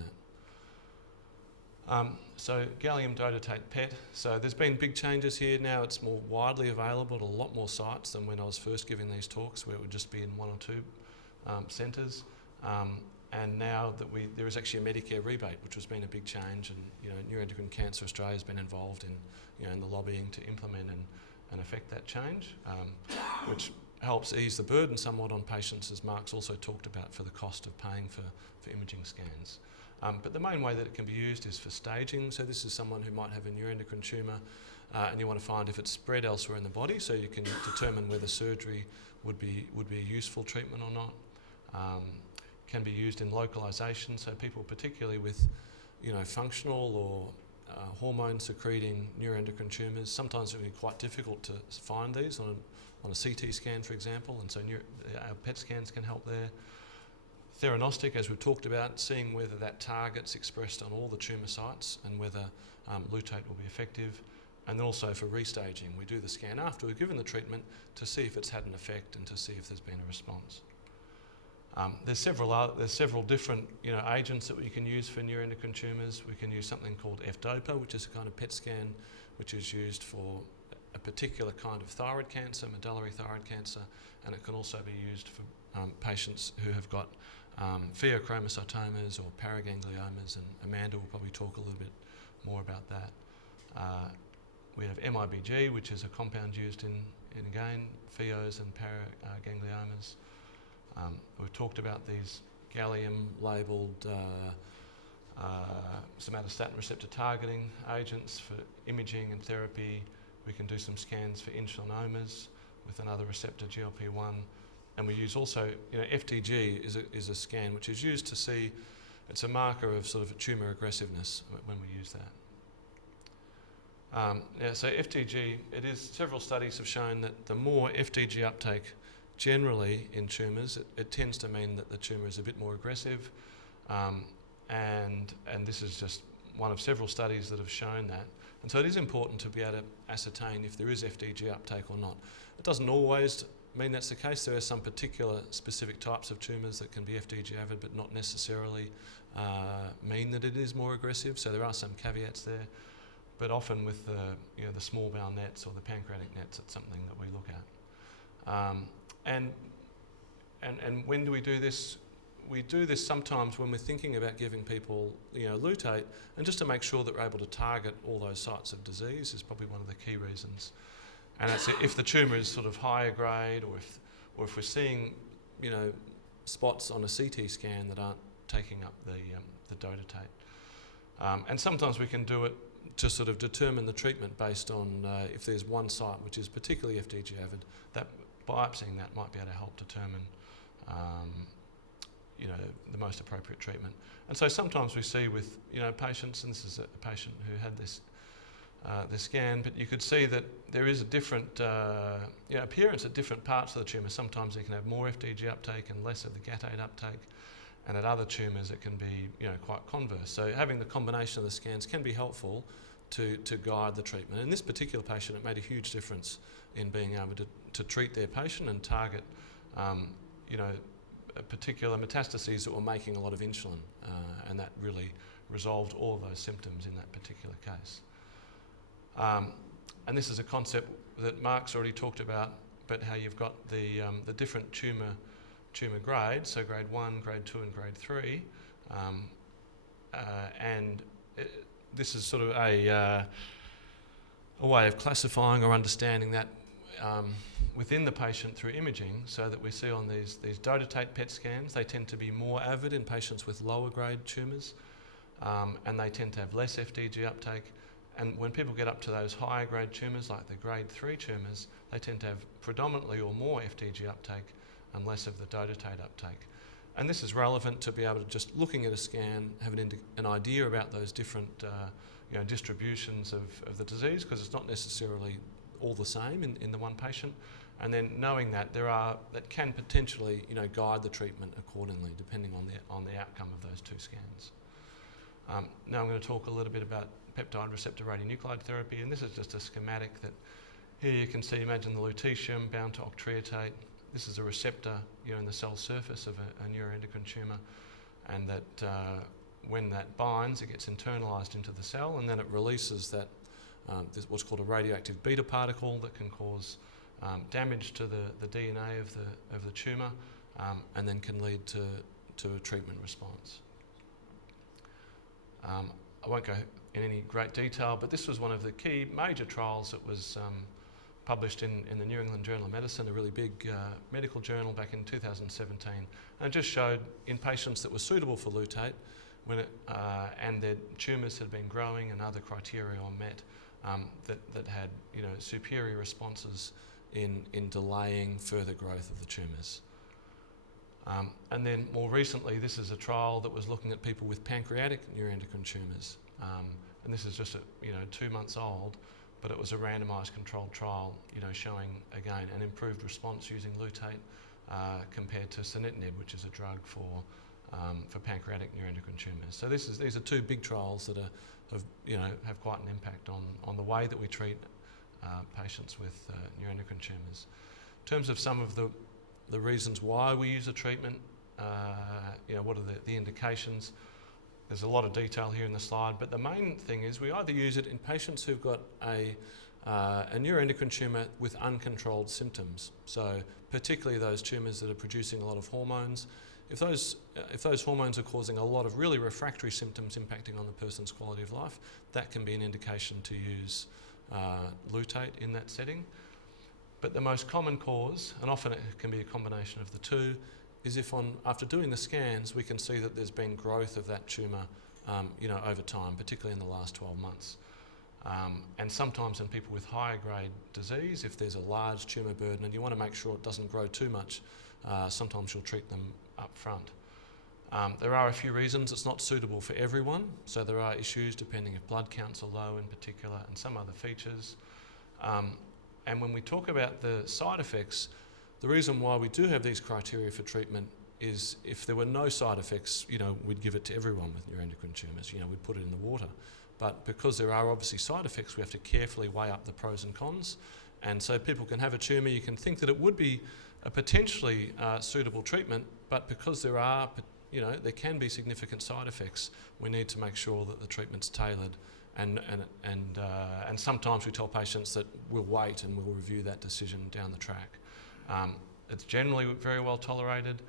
that. So gallium dotatate PET. So there's been big changes here. Now it's more widely available at a lot more sites than when I was first giving these talks, where it would just be in one or two centres. And now that there is actually a Medicare rebate, which has been a big change, and Neuroendocrine Cancer Australia has been involved in the lobbying to implement and affect that change, which helps ease the burden somewhat on patients, as Mark's also talked about, for the cost of paying for imaging scans. But the main way that it can be used is for staging. So this is someone who might have a neuroendocrine tumour, and you want to find if it's spread elsewhere in the body, so you can determine whether surgery would be a useful treatment or not. Can be used in localisation, so people particularly with functional or hormone secreting neuroendocrine tumours, sometimes it can be quite difficult to find these on a CT scan, for example, and so our PET scans can help there. Theranostic, as we've talked about, seeing whether that target's expressed on all the tumour sites and whether lutate will be effective. And then also for restaging, we do the scan after we've given the treatment to see if it's had an effect and to see if there's been a response. There's several different agents that we can use for neuroendocrine tumours. We can use something called F-DOPA, which is a kind of PET scan which is used for a particular kind of thyroid cancer, medullary thyroid cancer, and it can also be used for patients who have got pheochromocytomas or paragangliomas, and Amanda will probably talk a little bit more about that. We have MIBG, which is a compound used in again, pheos and paragangliomas. We've talked about these gallium-labelled somatostatin receptor targeting agents for imaging and therapy. We can do some scans for insulinomas with another receptor, GLP-1. And we use also, FDG is a scan which is used to see, it's a marker of sort of tumour aggressiveness when we use that. So FDG, several studies have shown that the more FDG uptake generally in tumours, it tends to mean that the tumour is a bit more aggressive, and this is just one of several studies that have shown that. And so it is important to be able to ascertain if there is FDG uptake or not. It doesn't always mean that's the case. There are some particular specific types of tumours that can be FDG avid but not necessarily mean that it is more aggressive, so there are some caveats there. But often with the small bowel nets or the pancreatic nets, it's something that we look at. And when do we do this? We do this sometimes when we're thinking about giving people lutate, and just to make sure that we're able to target all those sites of disease is probably one of the key reasons. And that's if the tumour is sort of higher grade, or if we're seeing spots on a CT scan that aren't taking up the dotatate. And sometimes we can do it to sort of determine the treatment based on if there's one site which is particularly FDG avid, that biopsying that might be able to help determine the most appropriate treatment. And so sometimes we see with patients, and this is a patient who had this scan, but you could see that there is a different appearance at different parts of the tumour. Sometimes you can have more FDG uptake and less of the GATATE uptake, and at other tumours it can be quite converse. So having the combination of the scans can be helpful to guide the treatment. In this particular patient, it made a huge difference in being able to treat their patient and target particular metastases that were making a lot of insulin, and that really resolved all of those symptoms in that particular case. And this is a concept that Mark's already talked about how you've got the different tumour grades, so grade 1, grade 2 and grade 3, this is sort of a way of classifying or understanding that within the patient through imaging, so that we see on these dotatate PET scans, they tend to be more avid in patients with lower grade tumours, and they tend to have less FDG uptake. And when people get up to those higher grade tumours, like the grade 3 tumours, they tend to have predominantly or more FDG uptake and less of the dotatate uptake. And this is relevant to be able to, just looking at a scan, have an idea about those different distributions of the disease, because it's not necessarily all the same in the one patient. And then knowing that that can potentially guide the treatment accordingly, depending on the outcome of those two scans. Now I'm going to talk a little bit about peptide receptor radionuclide therapy, and this is just a schematic that here you can see, imagine the lutetium bound to octreotate. This is a receptor in the cell surface of a neuroendocrine tumour, and that when that binds, it gets internalised into the cell, and then it releases that what's called a radioactive beta particle that can cause damage to the DNA of the tumour, and then can lead to a treatment response. I won't go in any great detail, but this was one of the key major trials that was published in the New England Journal of Medicine, a really big medical journal back in 2017. And it just showed in patients that were suitable for lutate, and their tumours had been growing and other criteria are met, that had superior responses in delaying further growth of the tumours. And then more recently, this is a trial that was looking at people with pancreatic neuroendocrine tumours. And this is just 2 months old, but it was a randomised controlled trial, showing again an improved response using lutate compared to sunitinib, which is a drug for pancreatic neuroendocrine tumours. So these are two big trials that have quite an impact on the way that we treat patients with neuroendocrine tumours. In terms of some of the reasons why we use a treatment, what are the indications? There's a lot of detail here in the slide, but the main thing is we either use it in patients who've got a neuroendocrine tumour with uncontrolled symptoms. So particularly those tumours that are producing a lot of hormones. If those hormones are causing a lot of really refractory symptoms impacting on the person's quality of life, that can be an indication to use lutate in that setting. But the most common cause, and often it can be a combination of the two, is if after doing the scans we can see that there's been growth of that tumour over time, particularly in the last 12 months. And sometimes in people with higher grade disease, if there's a large tumour burden and you want to make sure it doesn't grow too much, sometimes you'll treat them up front. There are a few reasons it's not suitable for everyone, so there are issues depending if blood counts are low in particular and some other features. And when we talk about the side effects, the reason why we do have these criteria for treatment is if there were no side effects, we'd give it to everyone with neuroendocrine tumours, we'd put it in the water. But because there are obviously side effects, we have to carefully weigh up the pros and cons. And so people can have a tumour, you can think that it would be a potentially suitable treatment, but because there can be significant side effects, we need to make sure that the treatment's tailored. And sometimes we tell patients that we'll wait and we'll review that decision down the track. It's generally very well tolerated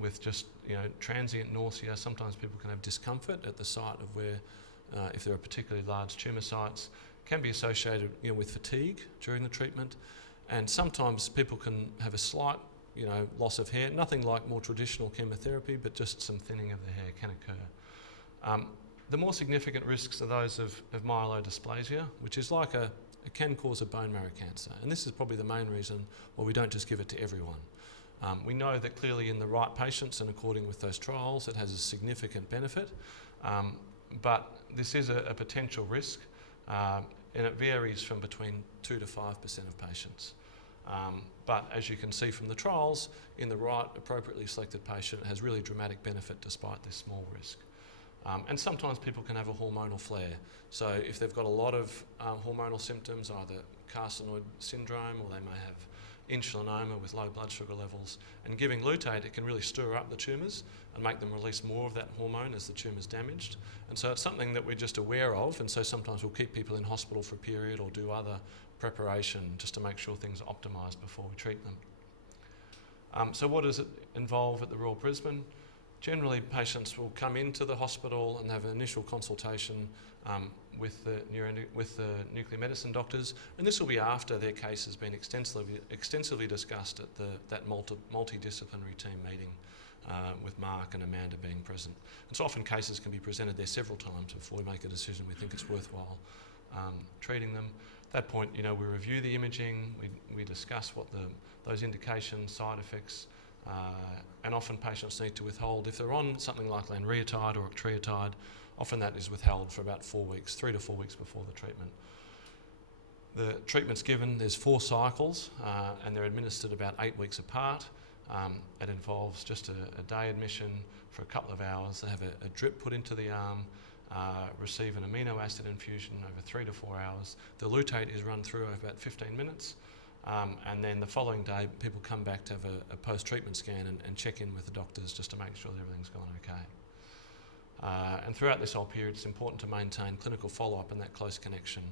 with just transient nausea. Sometimes people can have discomfort at the site of where, if there are particularly large tumour sites, can be associated with fatigue during the treatment. And sometimes people can have a slight loss of hair, nothing like more traditional chemotherapy, but just some thinning of the hair can occur. The more significant risks are those of myelodysplasia, which is like it can cause a bone marrow cancer. And this is probably the main reason why we don't just give it to everyone. We know that clearly in the right patients and according with those trials, it has a significant benefit. But this is a potential risk, and it varies from between 2 to 5% of patients. But as you can see from the trials, in the right, appropriately selected patient, it has really dramatic benefit despite this small risk. And sometimes people can have a hormonal flare. So if they've got a lot of hormonal symptoms, either carcinoid syndrome or they may have insulinoma with low blood sugar levels, and giving lutate, it can really stir up the tumours and make them release more of that hormone as the tumour's damaged. And so it's something that we're just aware of, and so sometimes we'll keep people in hospital for a period or do other preparation just to make sure things are optimised before we treat them. So what does it involve at the Royal Brisbane? Generally, patients will come into the hospital and have an initial consultation with the nuclear medicine doctors, and this will be after their case has been extensively discussed at that multidisciplinary team meeting with Mark and Amanda being present. And so often cases can be presented there several times before we make a decision we think it's worthwhile treating them. At that point, we review the imaging, we discuss what those indications, side effects, and often patients need to withhold. If they're on something like lanreotide or octreotide, often that is withheld for about 4 weeks, 3 to 4 weeks before the treatment. The treatment's given, there's 4 cycles, and they're administered about 8 weeks apart. It involves just a day admission for a couple of hours. They have a drip put into the arm, receive an amino acid infusion over 3 to 4 hours. The lutate is run through over about 15 minutes. And then the following day, people come back to have a post-treatment scan and check in with the doctors just to make sure that everything's gone okay. And throughout this whole period, it's important to maintain clinical follow-up and that close connection,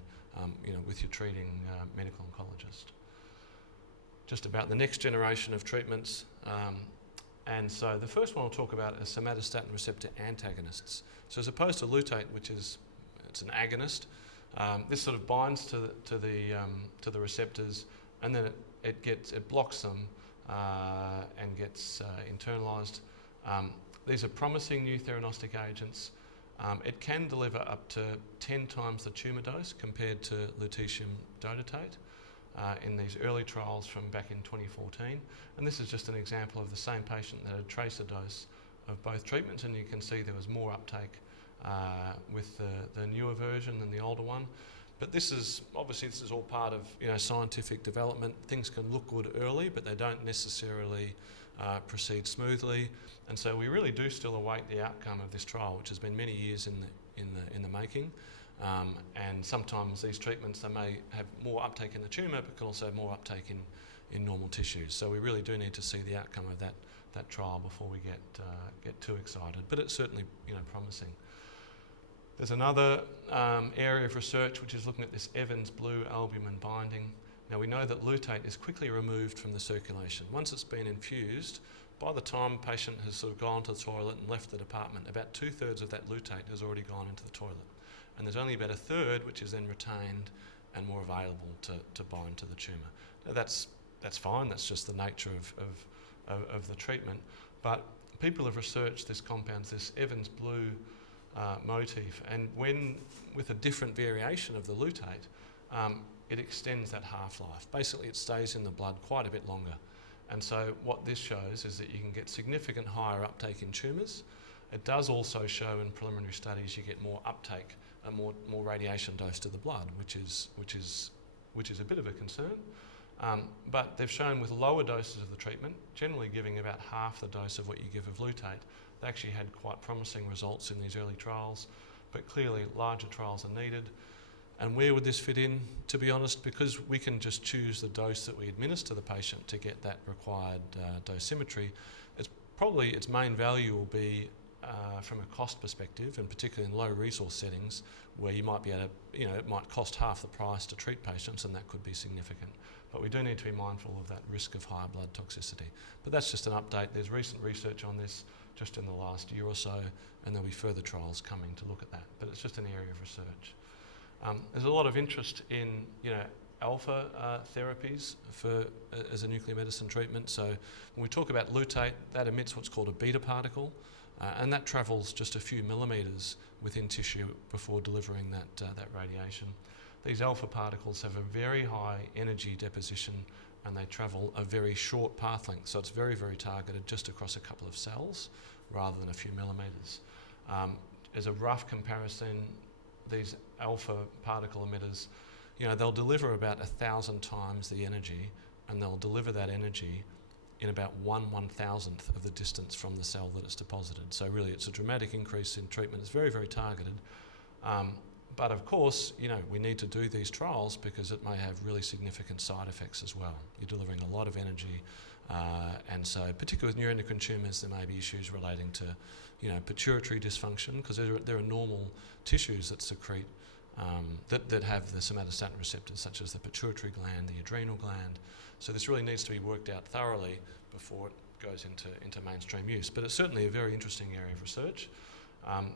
with your treating medical oncologist. Just about the next generation of treatments. And so the first one I'll talk about is somatostatin receptor antagonists. So as opposed to lutate, it's an agonist, this sort of binds to the receptors, and then it blocks them and gets internalised. These are promising new theranostic agents. It can deliver up to 10 times the tumour dose compared to lutetium dotatate in these early trials from back in 2014. And this is just an example of the same patient that had traced a dose of both treatments, and you can see there was more uptake with the newer version than the older one. But this is all part of scientific development. Things can look good early, but they don't necessarily proceed smoothly. And so we really do still await the outcome of this trial, which has been many years in the making. And sometimes these treatments, they may have more uptake in the tumour, but can also have more uptake in normal tissues. So we really do need to see the outcome of that trial before we get too excited. But it's certainly promising. There's another area of research which is looking at this Evans blue albumin binding. Now we know that lutate is quickly removed from the circulation. Once it's been infused, by the time the patient has sort of gone to the toilet and left the department, about 2/3 of that lutate has already gone into the toilet. And there's only about 1/3 which is then retained and more available to bind to the tumour. Now that's fine, that's just the nature of the treatment. But people have researched this compound, this Evans blue motif, and when with a different variation of the lutate, it extends that half-life. Basically it stays in the blood quite a bit longer. And so what this shows is that you can get significant higher uptake in tumours. It does also show in preliminary studies you get more uptake and more radiation dose to the blood, which is a bit of a concern. But they've shown with lower doses of the treatment, generally giving about half the dose of what you give of lutate, they actually had quite promising results in these early trials. But clearly larger trials are needed. And where would this fit in? To be honest, because we can just choose the dose that we administer the patient to get that required dosimetry, its main value will be from a cost perspective, and particularly in low resource settings where you might be able to, it might cost half the price to treat patients, and that could be significant. But we do need to be mindful of that risk of higher blood toxicity. But that's just an update. There's recent research on this just in the last year or so, and there'll be further trials coming to look at that. But it's just an area of research. There's a lot of interest in, alpha therapies as a nuclear medicine treatment. So when we talk about lutate, that emits what's called a beta particle, and that travels just a few millimetres within tissue before delivering that radiation. These alpha particles have a very high energy deposition, and they travel a very short path length. So it's very, very targeted just across a couple of cells rather than a few millimetres. As a rough comparison, these alpha particle emitters, they'll deliver about 1,000 times the energy, and they'll deliver that energy in about 1/1000th of the distance from the cell that it's deposited. So really it's a dramatic increase in treatment. It's very, very targeted. But of course, we need to do these trials because it may have really significant side effects as well. You're delivering a lot of energy, and so particularly with neuroendocrine tumours, there may be issues relating to, pituitary dysfunction, because there are normal tissues that secrete, that have the somatostatin receptors, such as the pituitary gland, the adrenal gland. So this really needs to be worked out thoroughly before it goes into mainstream use. But it's certainly a very interesting area of research.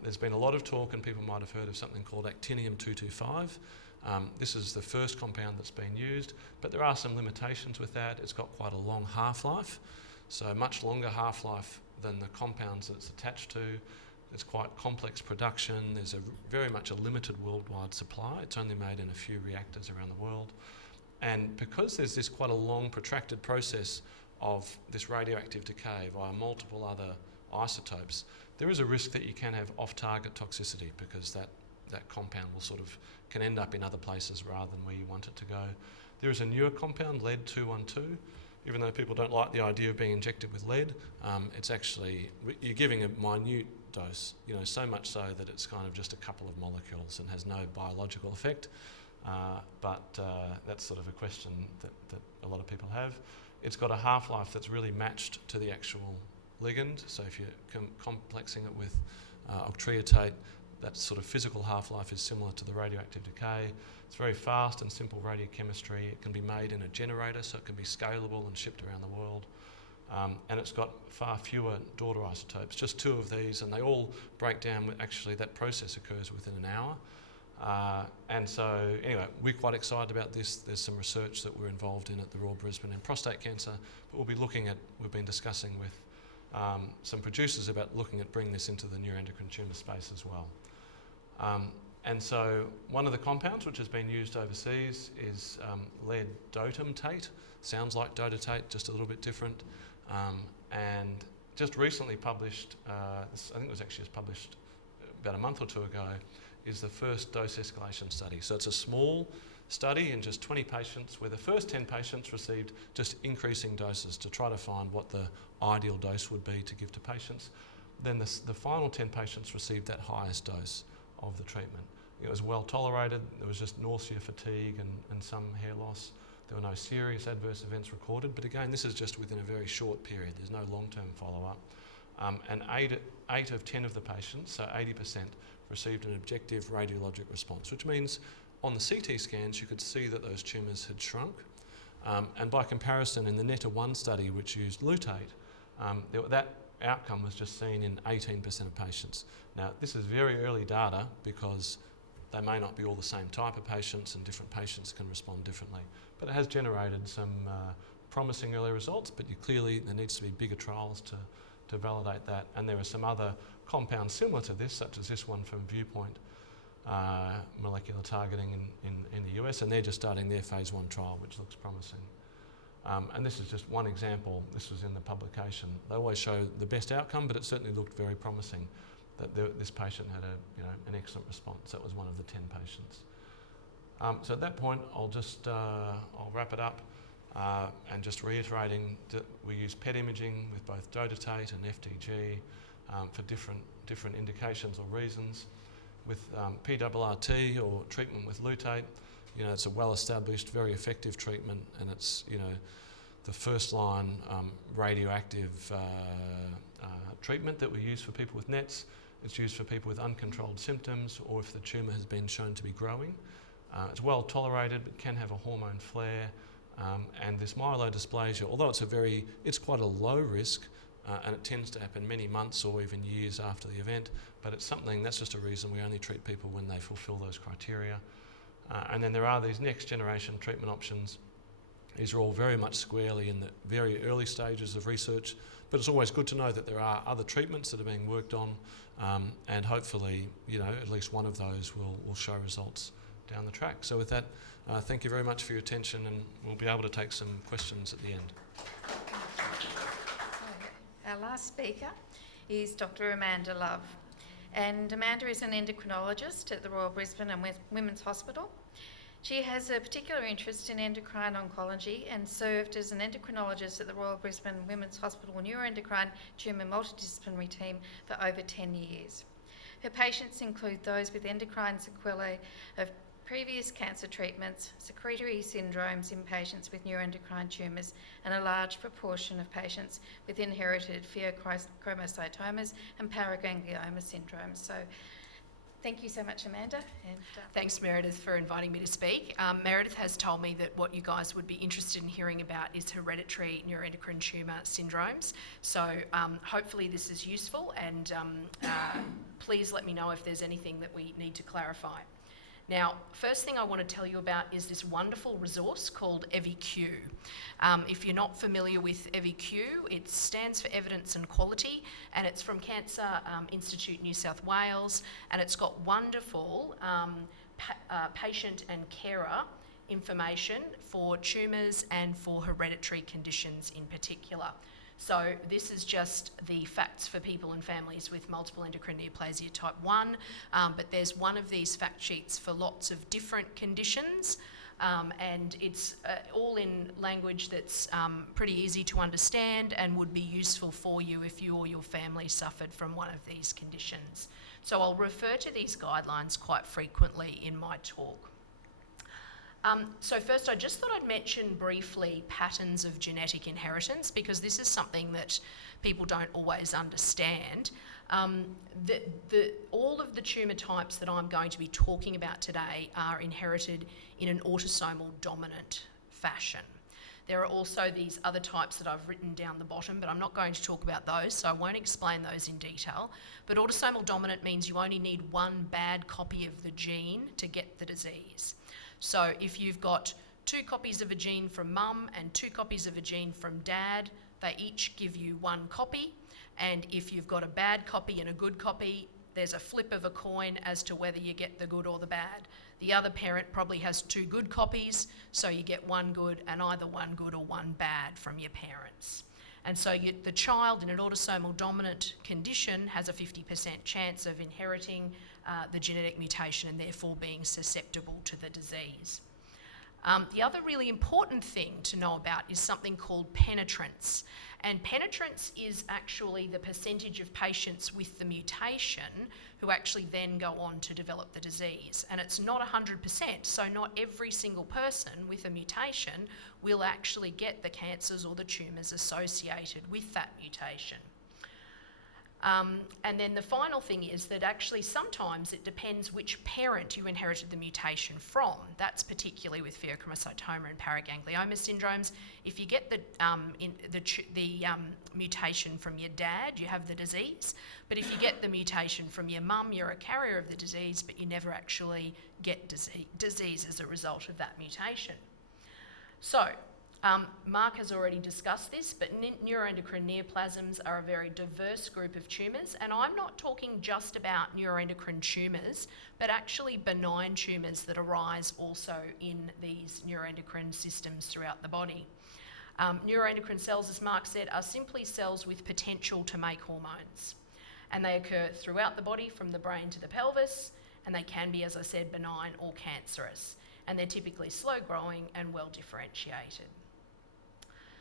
There's been a lot of talk, and people might have heard of something called actinium-225. This is the first compound that's been used, but there are some limitations with that. It's got quite a long half-life, so much longer half-life than the compounds that it's attached to. It's quite complex production. There's very much a limited worldwide supply. It's only made in a few reactors around the world. And because there's this quite a long, protracted process of this radioactive decay via multiple other isotopes, there is a risk that you can have off-target toxicity, because that compound can end up in other places rather than where you want it to go. There is a newer compound, lead-212, even though people don't like the idea of being injected with lead, it's actually, you're giving a minute dose, so much so that it's kind of just a couple of molecules and has no biological effect. But that's sort of a question that a lot of people have. It's got a half-life that's really matched to the actual ligand. So if you're complexing it with octreotate, that sort of physical half-life is similar to the radioactive decay. It's very fast and simple radiochemistry. It can be made in a generator, so it can be scalable and shipped around the world. And it's got far fewer daughter isotopes, just 2 of these, and they all break down. Actually, that process occurs within an hour. And so, anyway, we're quite excited about this. There's some research that we're involved in at the Royal Brisbane in prostate cancer, but we've been discussing with some producers about looking at bringing this into the neuroendocrine tumour space as well. And so one of the compounds which has been used overseas is lead dotamtate. Sounds like dotatate, just a little bit different. And just recently published, I think it was actually just published about a month or 2 ago, is the first dose escalation study. So it's a small study in just 20 patients where the first 10 patients received just increasing doses to try to find what the ideal dose would be to give to patients. Then the final 10 patients received that highest dose of the treatment. It was well tolerated. There was just nausea, fatigue and some hair loss. There were no serious adverse events recorded, but again, this is just within a very short period. There's no long-term follow-up. And 8 of 10 of the patients, so 80%, received an objective radiologic response, which means on the CT scans you could see that those tumours had shrunk. And by comparison, in the NECA-1 study, which used lutate, that outcome was just seen in 18% of patients. Now, this is very early data because they may not be all the same type of patients and different patients can respond differently. But it has generated some promising early results, but there needs to be bigger trials to validate that. And there are some other compounds similar to this, such as this one from Viewpoint Molecular Targeting in the US, and they're just starting their phase 1 trial, which looks promising. And this is just one example. This was in the publication. They always show the best outcome, but it certainly looked very promising that this patient had an excellent response. That was one of the 10 patients. So at that point, I'll wrap it up and just reiterating that we use PET imaging with both dotatate and FDG for different indications or reasons. With PRRT or treatment with lutate, it's a well-established, very effective treatment, and it's the first-line radioactive treatment that we use for people with NETs. It's used for people with uncontrolled symptoms or if the tumour has been shown to be growing. It's well tolerated but can have a hormone flare, and this myelodysplasia, although it's quite a low risk, and it tends to happen many months or even years after the event, but it's something, that's just a reason we only treat people when they fulfil those criteria. And then there are these next generation treatment options. These are all very much squarely in the very early stages of research, but it's always good to know that there are other treatments that are being worked on, and hopefully, at least one of those will show results down the track. So with that, thank you very much for your attention, and we'll be able to take some questions at the end. Our last speaker is Dr. Amanda Love. And Amanda is an endocrinologist at the Royal Brisbane and Women's Hospital. She has a particular interest in endocrine oncology and served as an endocrinologist at the Royal Brisbane Women's Hospital Neuroendocrine Tumour Multidisciplinary Team for over 10 years. Her patients include those with endocrine sequelae of previous cancer treatments, secretory syndromes in patients with neuroendocrine tumours, and a large proportion of patients with inherited pheochromocytomas and paraganglioma syndromes. So thank you so much, Amanda. And Thanks, Meredith, for inviting me to speak. Meredith has told me that what you guys would be interested in hearing about is hereditary neuroendocrine tumour syndromes. So hopefully this is useful, and please let me know if there's anything that we need to clarify. Now, first thing I want to tell you about is this wonderful resource called EviQ. If you're not familiar with EviQ, it stands for Evidence and Quality, and it's from Cancer Institute New South Wales, and it's got wonderful patient and carer information for tumours and for hereditary conditions in particular. So this is just the facts for people and families with multiple endocrine neoplasia type 1, but there's one of these fact sheets for lots of different conditions, and it's all in language that's pretty easy to understand and would be useful for you if you or your family suffered from one of these conditions. So I'll refer to these guidelines quite frequently in my talk. So first, I just thought I'd mention briefly patterns of genetic inheritance, because this is something that people don't always understand. All of the tumour types that I'm going to be talking about today are inherited in an autosomal dominant fashion. There are also these other types that I've written down the bottom, but I'm not going to talk about those, so I won't explain those in detail. But autosomal dominant means you only need one bad copy of the gene to get the disease. So if you've got 2 copies of a gene from mum and 2 copies of a gene from dad, they each give you 1 copy. And if you've got a bad copy and a good copy, there's a flip of a coin as to whether you get the good or the bad. The other parent probably has 2 good copies, so you get 1 good and either 1 good or 1 bad from your parents. And so the child in an autosomal dominant condition has a 50% chance of inheriting the genetic mutation and therefore being susceptible to the disease. The other really important thing to know about is something called penetrance. And penetrance is actually the percentage of patients with the mutation who actually then go on to develop the disease. And it's not 100%, so not every single person with a mutation will actually get the cancers or the tumours associated with that mutation. And then the final thing is that actually sometimes it depends which parent you inherited the mutation from. That's particularly with pheochromocytoma and paraganglioma syndromes. If you get the mutation from your dad, you have the disease. But if you get the mutation from your mum, you're a carrier of the disease, but you never actually get disease as a result of that mutation. So, Mark has already discussed this, but neuroendocrine neoplasms are a very diverse group of tumours, and I'm not talking just about neuroendocrine tumours, but actually benign tumours that arise also in these neuroendocrine systems throughout the body. Neuroendocrine cells, as Mark said, are simply cells with potential to make hormones, and they occur throughout the body from the brain to the pelvis, and they can be, as I said, benign or cancerous, and they're typically slow growing and well differentiated.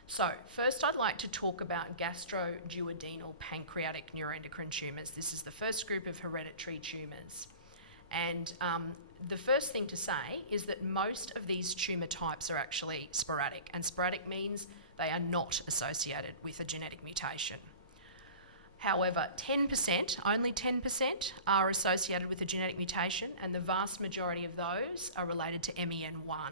So, first I'd like to talk about gastroduodenal pancreatic neuroendocrine tumours. This is the first group of hereditary tumours. And the first thing to say is that most of these tumour types are actually sporadic, and sporadic means they are not associated with a genetic mutation. However, 10%, only 10%, are associated with a genetic mutation, and the vast majority of those are related to MEN1.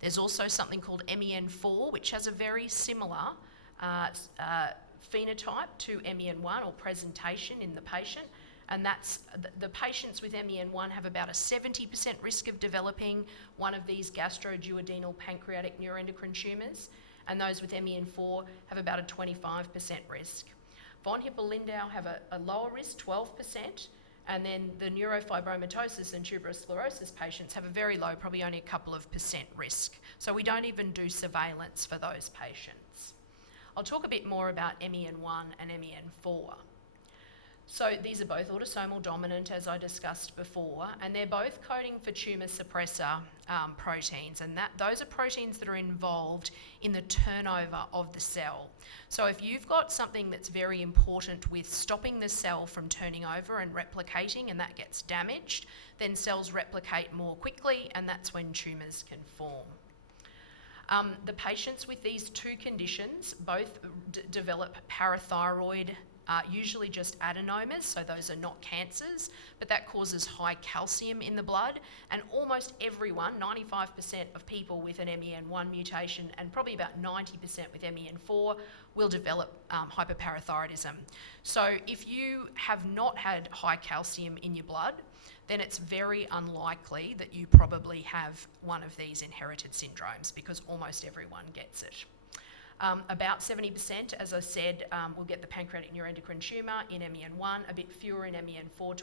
There's also something called MEN4, which has a very similar phenotype to MEN1 or presentation in the patient, and that's the patients with MEN1 have about a 70% risk of developing one of these gastroduodenal pancreatic neuroendocrine tumours, and those with MEN4 have about a 25% risk. Von Hippel-Lindau have a lower risk, 12%, and then the neurofibromatosis and tuberous sclerosis patients have a very low, probably only a couple of % risk. So we don't even do surveillance for those patients. I'll talk a bit more about MEN1 and MEN4. So these are both autosomal dominant, as I discussed before, and they're both coding for tumour suppressor proteins, and those are proteins that are involved in the turnover of the cell. So if you've got something that's very important with stopping the cell from turning over and replicating, and that gets damaged, then cells replicate more quickly, and that's when tumours can form. The patients with these 2 conditions both develop parathyroid, usually just adenomas, so those are not cancers, but that causes high calcium in the blood, and almost everyone, 95% of people with an MEN1 mutation and probably about 90% with MEN4 will develop hyperparathyroidism. So if you have not had high calcium in your blood, then it's very unlikely that you probably have one of these inherited syndromes, because almost everyone gets it. About 70%, as I said, will get the pancreatic neuroendocrine tumour in MEN1, a bit fewer in MEN4,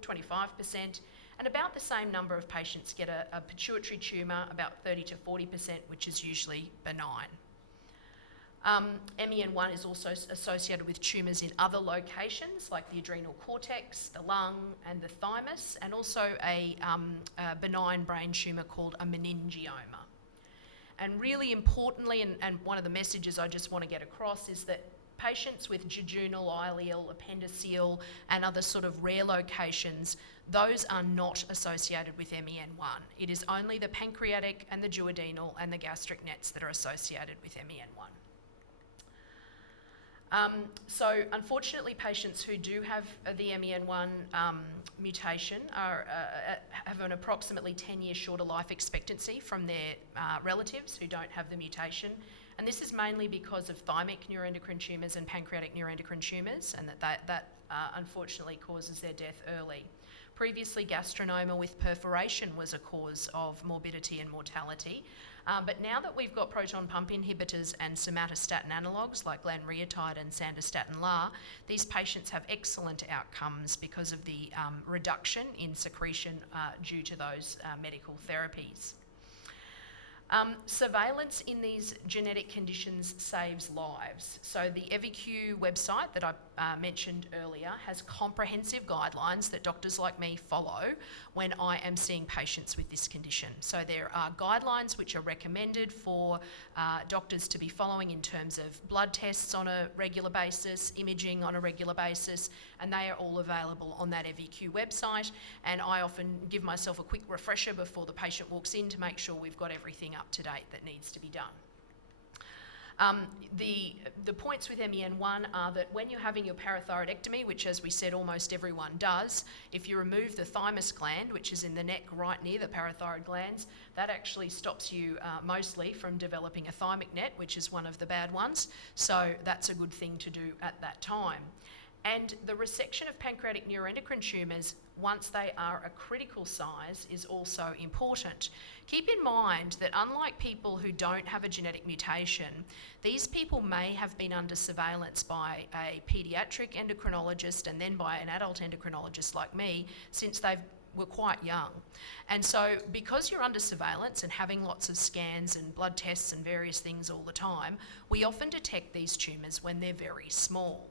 25%, and about the same number of patients get a pituitary tumour, about 30 to 40%, which is usually benign. MEN1 is also associated with tumours in other locations like the adrenal cortex, the lung and the thymus, and also a benign brain tumour called a meningioma. And really importantly, and one of the messages I just want to get across is that patients with jejunal, ileal, appendiceal and other sort of rare locations, those are not associated with MEN1. It is only the pancreatic and the duodenal and the gastric nets that are associated with MEN1. So unfortunately, patients who do have the MEN1 mutation have an approximately 10-year shorter life expectancy from their relatives who don't have the mutation. And this is mainly because of thymic neuroendocrine tumours and pancreatic neuroendocrine tumours, and that unfortunately causes their death early. Previously, gastronoma with perforation was a cause of morbidity and mortality. But now that we've got proton pump inhibitors and somatostatin analogues like lanreotide and sandostatin LAR, these patients have excellent outcomes because of the reduction in secretion due to those medical therapies. Surveillance in these genetic conditions saves lives. So the EviQ website that I mentioned earlier has comprehensive guidelines that doctors like me follow when I am seeing patients with this condition. So there are guidelines which are recommended for doctors to be following in terms of blood tests on a regular basis, imaging on a regular basis, and they are all available on that EviQ website. And I often give myself a quick refresher before the patient walks in to make sure we've got everything up to date that needs to be done. The points with MEN1 are that when you're having your parathyroidectomy, which as we said almost everyone does, if you remove the thymus gland, which is in the neck right near the parathyroid glands, that actually stops you mostly from developing a thymic net, which is one of the bad ones. So that's a good thing to do at that time. And the resection of pancreatic neuroendocrine tumours, once they are a critical size, is also important. Keep in mind that unlike people who don't have a genetic mutation, these people may have been under surveillance by a paediatric endocrinologist and then by an adult endocrinologist like me since they were quite young. And so because you're under surveillance and having lots of scans and blood tests and various things all the time, we often detect these tumours when they're very small.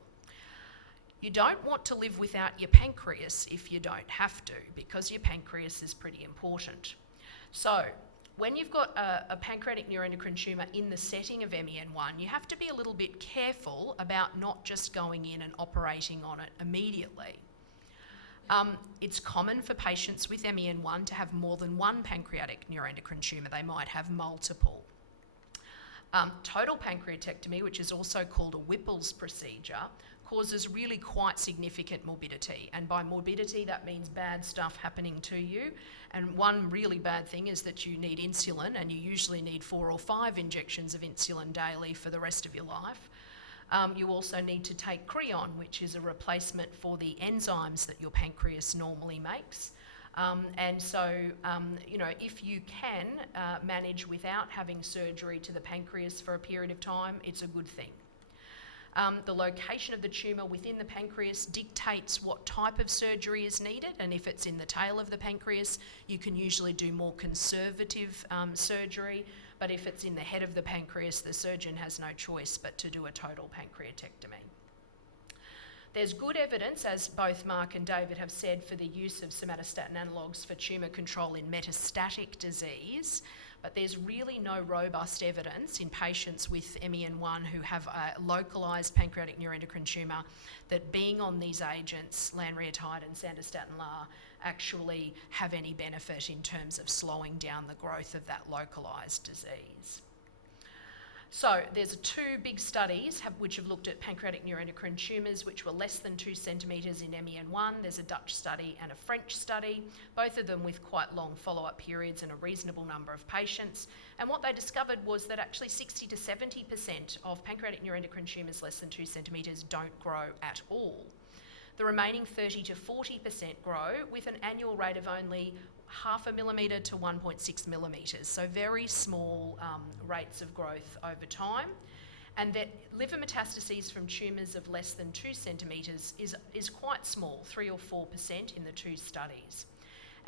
You don't want to live without your pancreas if you don't have to, because your pancreas is pretty important. So when you've got a pancreatic neuroendocrine tumour in the setting of MEN1, you have to be a little bit careful about not just going in and operating on it immediately. It's common for patients with MEN1 to have more than one pancreatic neuroendocrine tumour. They might have multiple. Total pancreatectomy, which is also called a Whipple's procedure, causes really quite significant morbidity. And by morbidity, that means bad stuff happening to you. And one really bad thing is that you need insulin, and you usually need 4 or 5 injections of insulin daily for the rest of your life. You also need to take Creon, which is a replacement for the enzymes that your pancreas normally makes. And so, if you can manage without having surgery to the pancreas for a period of time, it's a good thing. The location of the tumour within the pancreas dictates what type of surgery is needed, and if it's in the tail of the pancreas, you can usually do more conservative surgery, but if it's in the head of the pancreas, the surgeon has no choice but to do a total pancreatectomy. There's good evidence, as both Mark and David have said, for the use of somatostatin analogues for tumour control in metastatic disease, but there's really no robust evidence in patients with MEN1 who have a localised pancreatic neuroendocrine tumour that being on these agents, lanreotide and sandostatin LAR, actually have any benefit in terms of slowing down the growth of that localised disease. So there's 2 big studies which have looked at pancreatic neuroendocrine tumours which were less than 2 centimetres in MEN1. There's a Dutch study and a French study, both of them with quite long follow-up periods and a reasonable number of patients. And what they discovered was that actually 60 to 70% of pancreatic neuroendocrine tumours less than 2 centimetres don't grow at all. The remaining 30 to 40% grow with an annual rate of only 0.5 millimetre to 1.6 millimetres, so very small rates of growth over time, and that liver metastases from tumours of less than 2 centimetres is quite small, 3 or 4% in the 2 studies.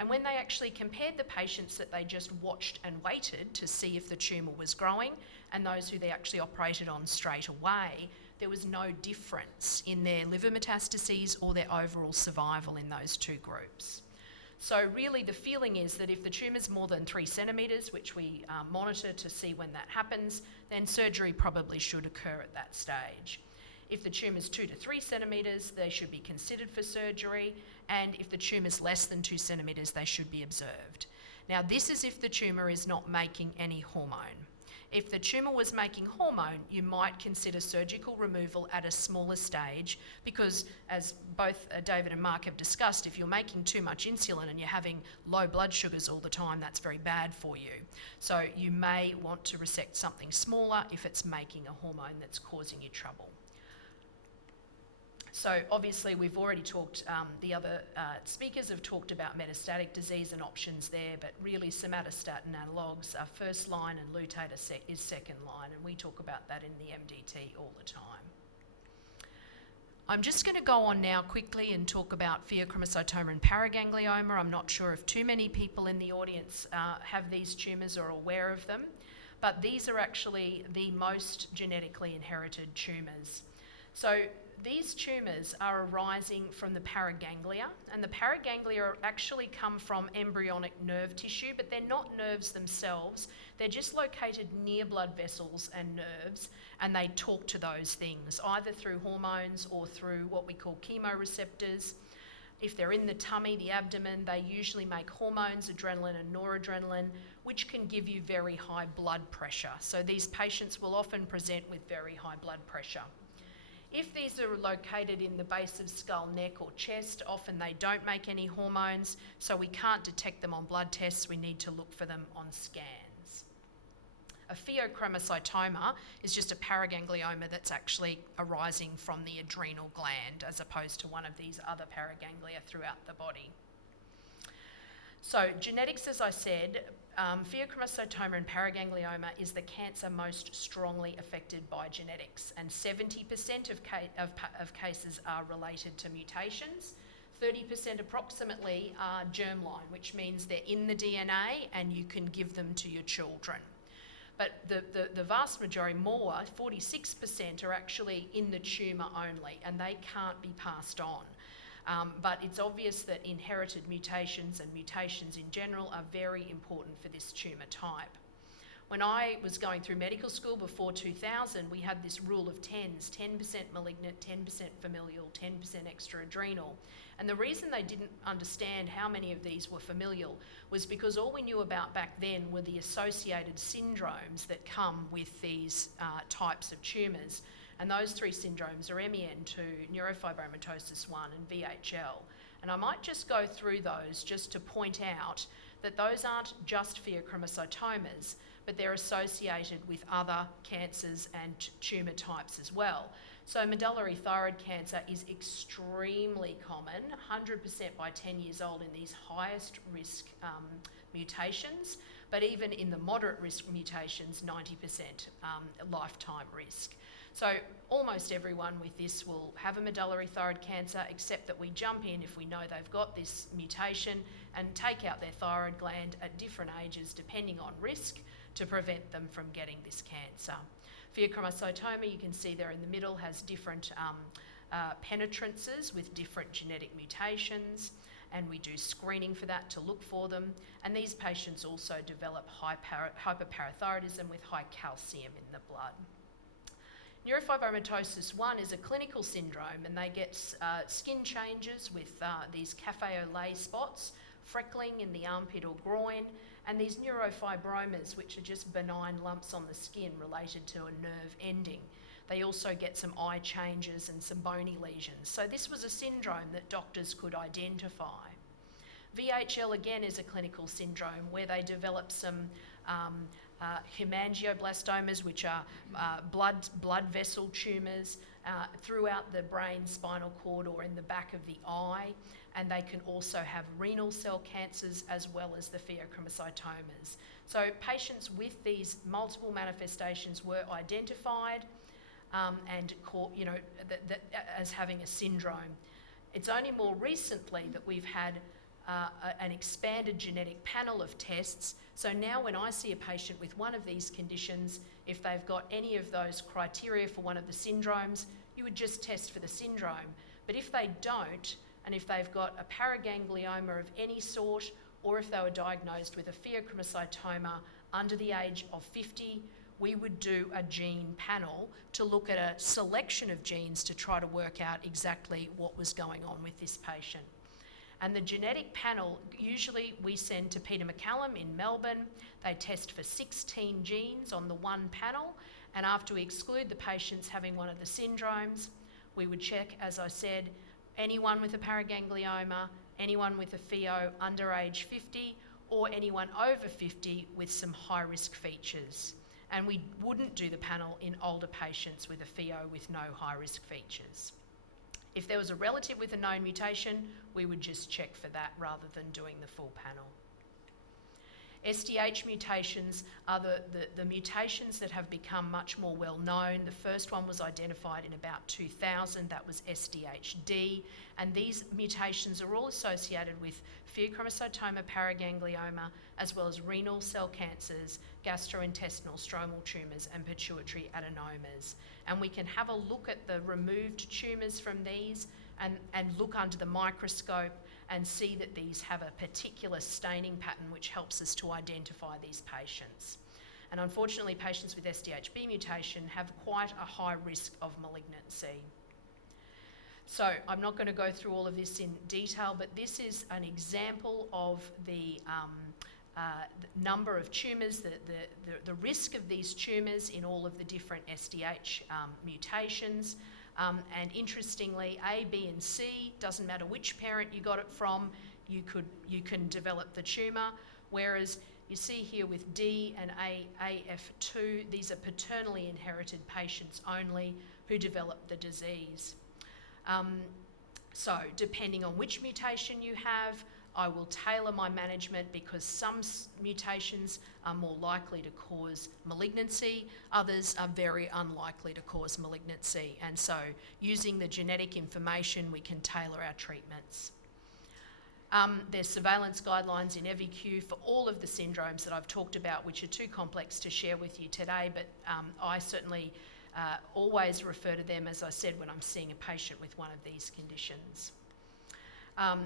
And when they actually compared the patients that they just watched and waited to see if the tumour was growing and those who they actually operated on straight away, there was no difference in their liver metastases or their overall survival in those two groups. So really the feeling is that if the tumour's more than 3 centimetres, which we monitor to see when that happens, then surgery probably should occur at that stage. If the tumour's 2 to 3 centimetres, they should be considered for surgery, and if the tumour's less than 2 centimetres, they should be observed. Now this is if the tumour is not making any hormone. If the tumour was making hormone, you might consider surgical removal at a smaller stage because, as both David and Mark have discussed, if you're making too much insulin and you're having low blood sugars all the time, that's very bad for you. So you may want to resect something smaller if it's making a hormone that's causing you trouble. So obviously we've already talked, the other speakers have talked about metastatic disease and options there, but really somatostatin analogues are first line and lutate is second line, and we talk about that in the MDT all the time. I'm just going to go on now quickly and talk about pheochromocytoma and paraganglioma. I'm not sure if too many people in the audience have these tumours or are aware of them, but these are actually the most genetically inherited tumours. So these tumours are arising from the paraganglia, and the paraganglia actually come from embryonic nerve tissue, but they're not nerves themselves. They're just located near blood vessels and nerves, and they talk to those things, either through hormones or through what we call chemoreceptors. If they're in the tummy, the abdomen, they usually make hormones, adrenaline and noradrenaline, which can give you very high blood pressure. So these patients will often present with very high blood pressure. If these are located in the base of skull, neck or chest, often they don't make any hormones, so we can't detect them on blood tests. We need to look for them on scans. A pheochromocytoma is just a paraganglioma that's actually arising from the adrenal gland as opposed to one of these other paraganglia throughout the body. So genetics, as I said, pheochromocytoma and paraganglioma is the cancer most strongly affected by genetics, and 70% of cases are related to mutations. 30% approximately are germline, which means they're in the DNA and you can give them to your children. But the vast majority, more, 46%, are actually in the tumour only, and they can't be passed on. But it's obvious that inherited mutations and mutations in general are very important for this tumour type. When I was going through medical school before 2000, we had this rule of 10s, 10% malignant, 10% familial, 10% extra-adrenal. And the reason they didn't understand how many of these were familial was because all we knew about back then were the associated syndromes that come with these types of tumours. And those 3 syndromes are MEN2, neurofibromatosis 1 and VHL. And I might just go through those just to point out that those aren't just pheochromocytomas, but they're associated with other cancers and tumour types as well. So medullary thyroid cancer is extremely common, 100% by 10 years old in these highest risk mutations, but even in the moderate risk mutations, 90% lifetime risk. So almost everyone with this will have a medullary thyroid cancer, except that we jump in if we know they've got this mutation and take out their thyroid gland at different ages depending on risk to prevent them from getting this cancer. Pheochromocytoma, you can see there in the middle, has different penetrances with different genetic mutations, and we do screening for that to look for them. And these patients also develop hyperparathyroidism with high calcium in the blood. Neurofibromatosis 1 is a clinical syndrome, and they get skin changes with these cafe au lait spots, freckling in the armpit or groin, and these neurofibromas, which are just benign lumps on the skin related to a nerve ending. They also get some eye changes and some bony lesions. So this was a syndrome that doctors could identify. VHL again is a clinical syndrome where they develop some hemangioblastomas, which are blood vessel tumours throughout the brain, spinal cord, or in the back of the eye. And they can also have renal cell cancers as well as the pheochromocytomas. So patients with these multiple manifestations were identified and caught, you know, as having a syndrome. It's only more recently that we've had an expanded genetic panel of tests. So now when I see a patient with one of these conditions, if they've got any of those criteria for one of the syndromes, you would just test for the syndrome. But if they don't, and if they've got a paraganglioma of any sort, or if they were diagnosed with a pheochromocytoma under the age of 50, we would do a gene panel to look at a selection of genes to try to work out exactly what was going on with this patient. And the genetic panel, usually we send to Peter McCallum in Melbourne. They test for 16 genes on the one panel, and after we exclude the patients having one of the syndromes, we would check, as I said, anyone with a paraganglioma, anyone with a pheo under age 50, or anyone over 50 with some high-risk features. And we wouldn't do the panel in older patients with a pheo with no high-risk features. If there was a relative with a known mutation, we would just check for that rather than doing the full panel. SDH mutations are the mutations that have become much more well known. The first one was identified in about 2000, that was SDHD, and these mutations are all associated with pheochromocytoma, paraganglioma, as well as renal cell cancers, gastrointestinal stromal tumours and pituitary adenomas. And we can have a look at the removed tumours from these and look under the microscope and see that these have a particular staining pattern which helps us to identify these patients. And unfortunately, patients with SDHB mutation have quite a high risk of malignancy. So I'm not going to go through all of this in detail, but this is an example of the number of tumours, the risk of these tumours in all of the different SDH mutations. And interestingly, A, B and C, doesn't matter which parent you got it from, you can develop the tumour, whereas you see here with D and AF2, these are paternally inherited patients only who develop the disease. So depending on which mutation you have, I will tailor my management because some mutations are more likely to cause malignancy, others are very unlikely to cause malignancy. And so using the genetic information, we can tailor our treatments. There's surveillance guidelines in EviQ for all of the syndromes that I've talked about, which are too complex to share with you today, but I certainly always refer to them, as I said, when I'm seeing a patient with one of these conditions.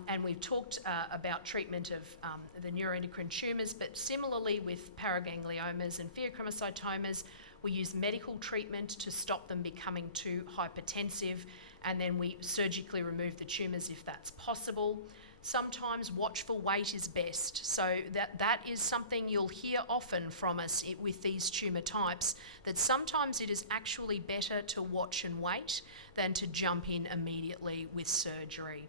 And we've talked about treatment of the neuroendocrine tumours, but similarly with paragangliomas and pheochromocytomas, we use medical treatment to stop them becoming too hypertensive, and then we surgically remove the tumours if that's possible. Sometimes watchful wait is best, so that is something you'll hear often from us with these tumour types, that sometimes it is actually better to watch and wait than to jump in immediately with surgery.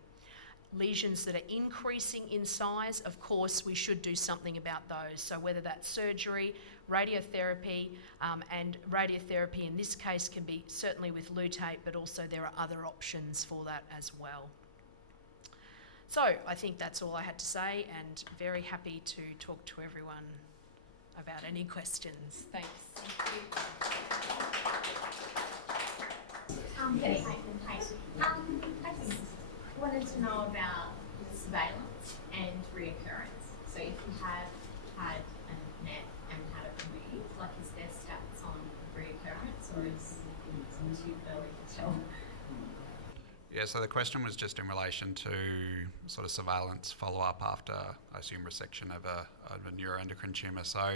Lesions that are increasing in size, of course, we should do something about those. So whether that's surgery, radiotherapy, and radiotherapy in this case can be certainly with lutate, but also there are other options for that as well. So I think that's all I had to say, and very happy to talk to everyone about any questions. Thanks. Thank you. Yes. I just wanted to know about surveillance and reoccurrence. So if you have had a NET and had it removed, like is there stats on reoccurrence, or is it too early to tell? Yeah, so the question was just in relation to sort of surveillance follow-up after, I assume, resection of a neuroendocrine tumour. So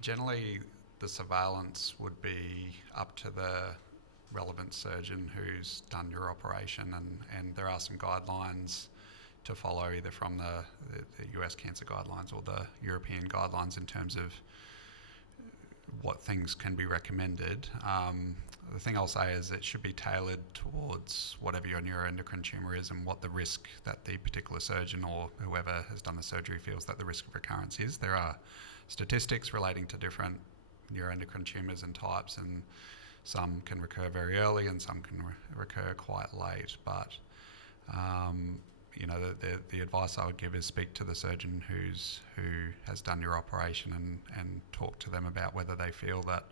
generally the surveillance would be up to the relevant surgeon who's done your operation, and there are some guidelines to follow either from the US cancer guidelines or the European guidelines in terms of what things can be recommended. The thing I'll say is it should be tailored towards whatever your neuroendocrine tumour is and what the risk that the particular surgeon or whoever has done the surgery feels that the risk of recurrence is. There are statistics relating to different neuroendocrine tumours and types, and some can recur very early and some can recur quite late. But you know, the advice I would give is speak to the surgeon who has done your operation and talk to them about whether they feel that,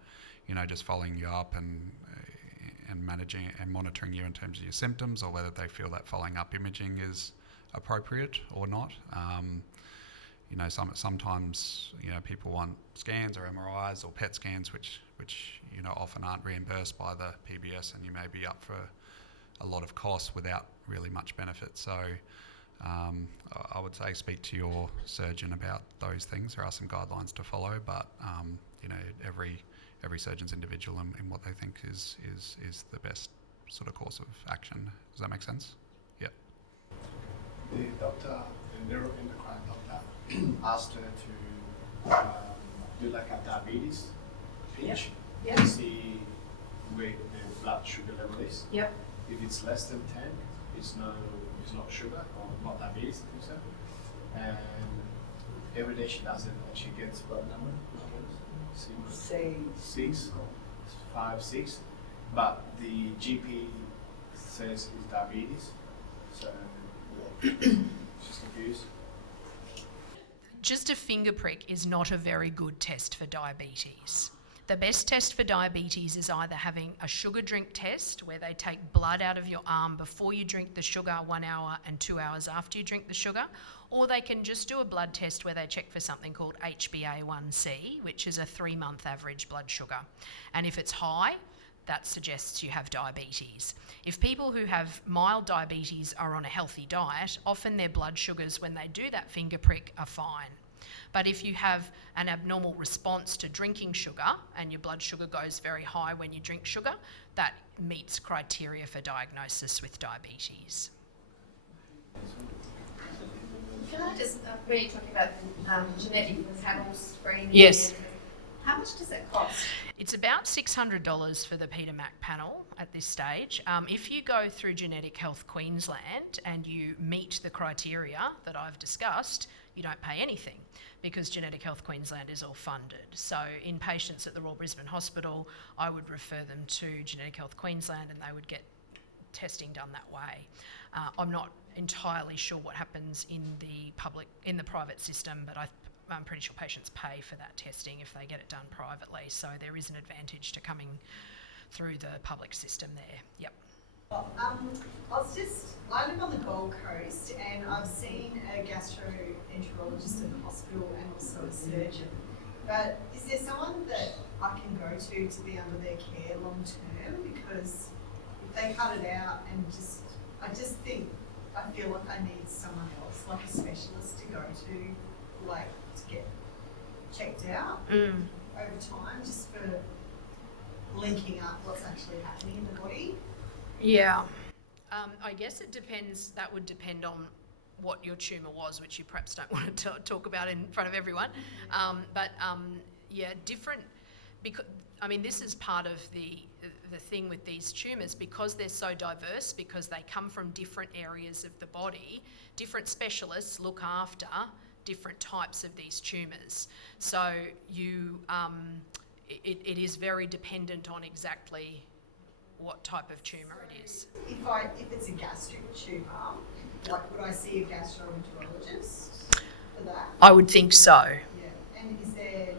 you know, just following you up and managing and monitoring you in terms of your symptoms, or whether they feel that following up imaging is appropriate or not. Sometimes people want scans or MRIs or PET scans, which often aren't reimbursed by the PBS, and you may be up for a lot of costs without really much benefit. So I would say speak to your surgeon about those things. There are some guidelines to follow, but every surgeon's individual in what they think is the best sort of course of action. Does that make sense? Yeah. The doctor, the neuroendocrine doctor, asked her to do like a diabetes pinch to see where the blood sugar level is. Yep. If it's less than 10, it's not sugar or not diabetes, I think so. And every day she does it, and she gets blood number. Say 6, 5, 6. But the GP says it's diabetes, so she's confused. Just a finger prick is not a very good test for diabetes. The best test for diabetes is either having a sugar drink test, where they take blood out of your arm before you drink the sugar 1 hour and 2 hours after you drink the sugar, or they can just do a blood test where they check for something called HbA1c, which is a 3-month average blood sugar. And if it's high, that suggests you have diabetes. If people who have mild diabetes are on a healthy diet, often their blood sugars when they do that finger prick are fine. But if you have an abnormal response to drinking sugar and your blood sugar goes very high when you drink sugar, that meets criteria for diagnosis with diabetes. Can I just, when you're talking about genetic panel screening? Yes. How much does that cost? It's about $600 for the Peter Mac panel at this stage. If you go through Genetic Health Queensland and you meet the criteria that I've discussed, you don't pay anything, because Genetic Health Queensland is all funded. So in patients at the Royal Brisbane Hospital, I would refer them to Genetic Health Queensland and they would get testing done that way. I'm not entirely sure what happens in the private system, but I'm pretty sure patients pay for that testing if they get it done privately. So there is an advantage to coming through the public system there. Yep. I live on the Gold Coast, and I've seen a gastroenterologist in the hospital and also a surgeon. But is there someone that I can go to be under their care long term? Because if they cut it out and I feel like I need someone else, like a specialist to go to, like to get checked out over time, just for linking up what's actually happening in the body. Yeah. I guess it depends. That would depend on what your tumour was, which you perhaps don't want to talk about in front of everyone. Different. Because this is part of the thing with these tumours, because they're so diverse, because they come from different areas of the body. Different specialists look after different types of these tumours. So it is very dependent on exactly what type of tumour it is. If it's a gastric tumour, would I see a gastroenterologist for that? I would think so. Yeah. And is there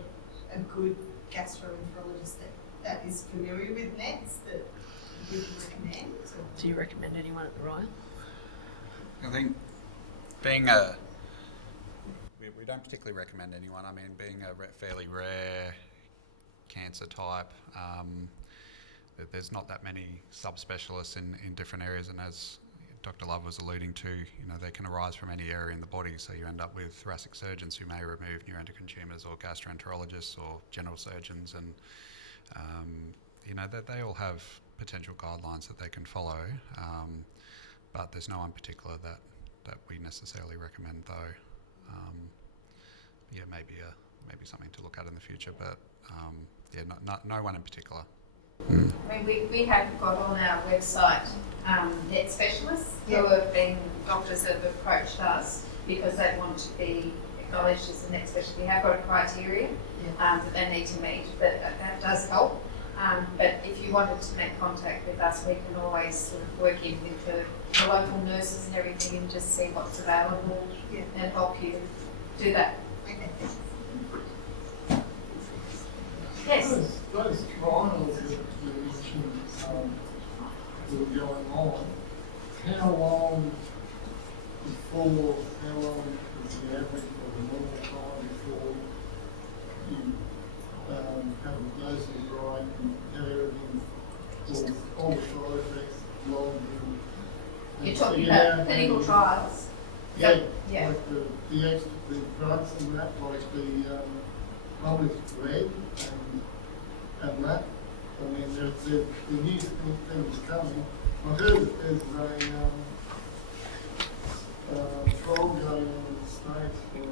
a good gastroenterologist that is familiar with NETs that you can recommend? Or? Do you recommend anyone at the Royal? I think we don't particularly recommend anyone. Being a fairly rare cancer type, there's not that many subspecialists in different areas, and as Dr. Love was alluding to, they can arise from any area in the body, so you end up with thoracic surgeons who may remove neuroendocrine tumours, or gastroenterologists or general surgeons, and that they all have potential guidelines that they can follow, but there's no one particular that we necessarily recommend, though. Maybe something to look at in the future, but no one in particular. We have got on our website NET specialists who have been doctors that have approached us because they want to be acknowledged as a NET specialist. We have got a criteria that they need to meet, but that does help. But if you wanted to make contact with us, we can always sort of work in with the local nurses and everything and just see what's available and help you do that. Yes. Those trials that you mentioned were going on, how long how long is the average or the normal time before you have the doses right and have everything, all the side effects logged and You're talking figured out about clinical and- trials. Yeah, Yeah. like the drugs and that, like the one with red and that. I mean, there's the new things coming. I heard that there's a trial going on in the States for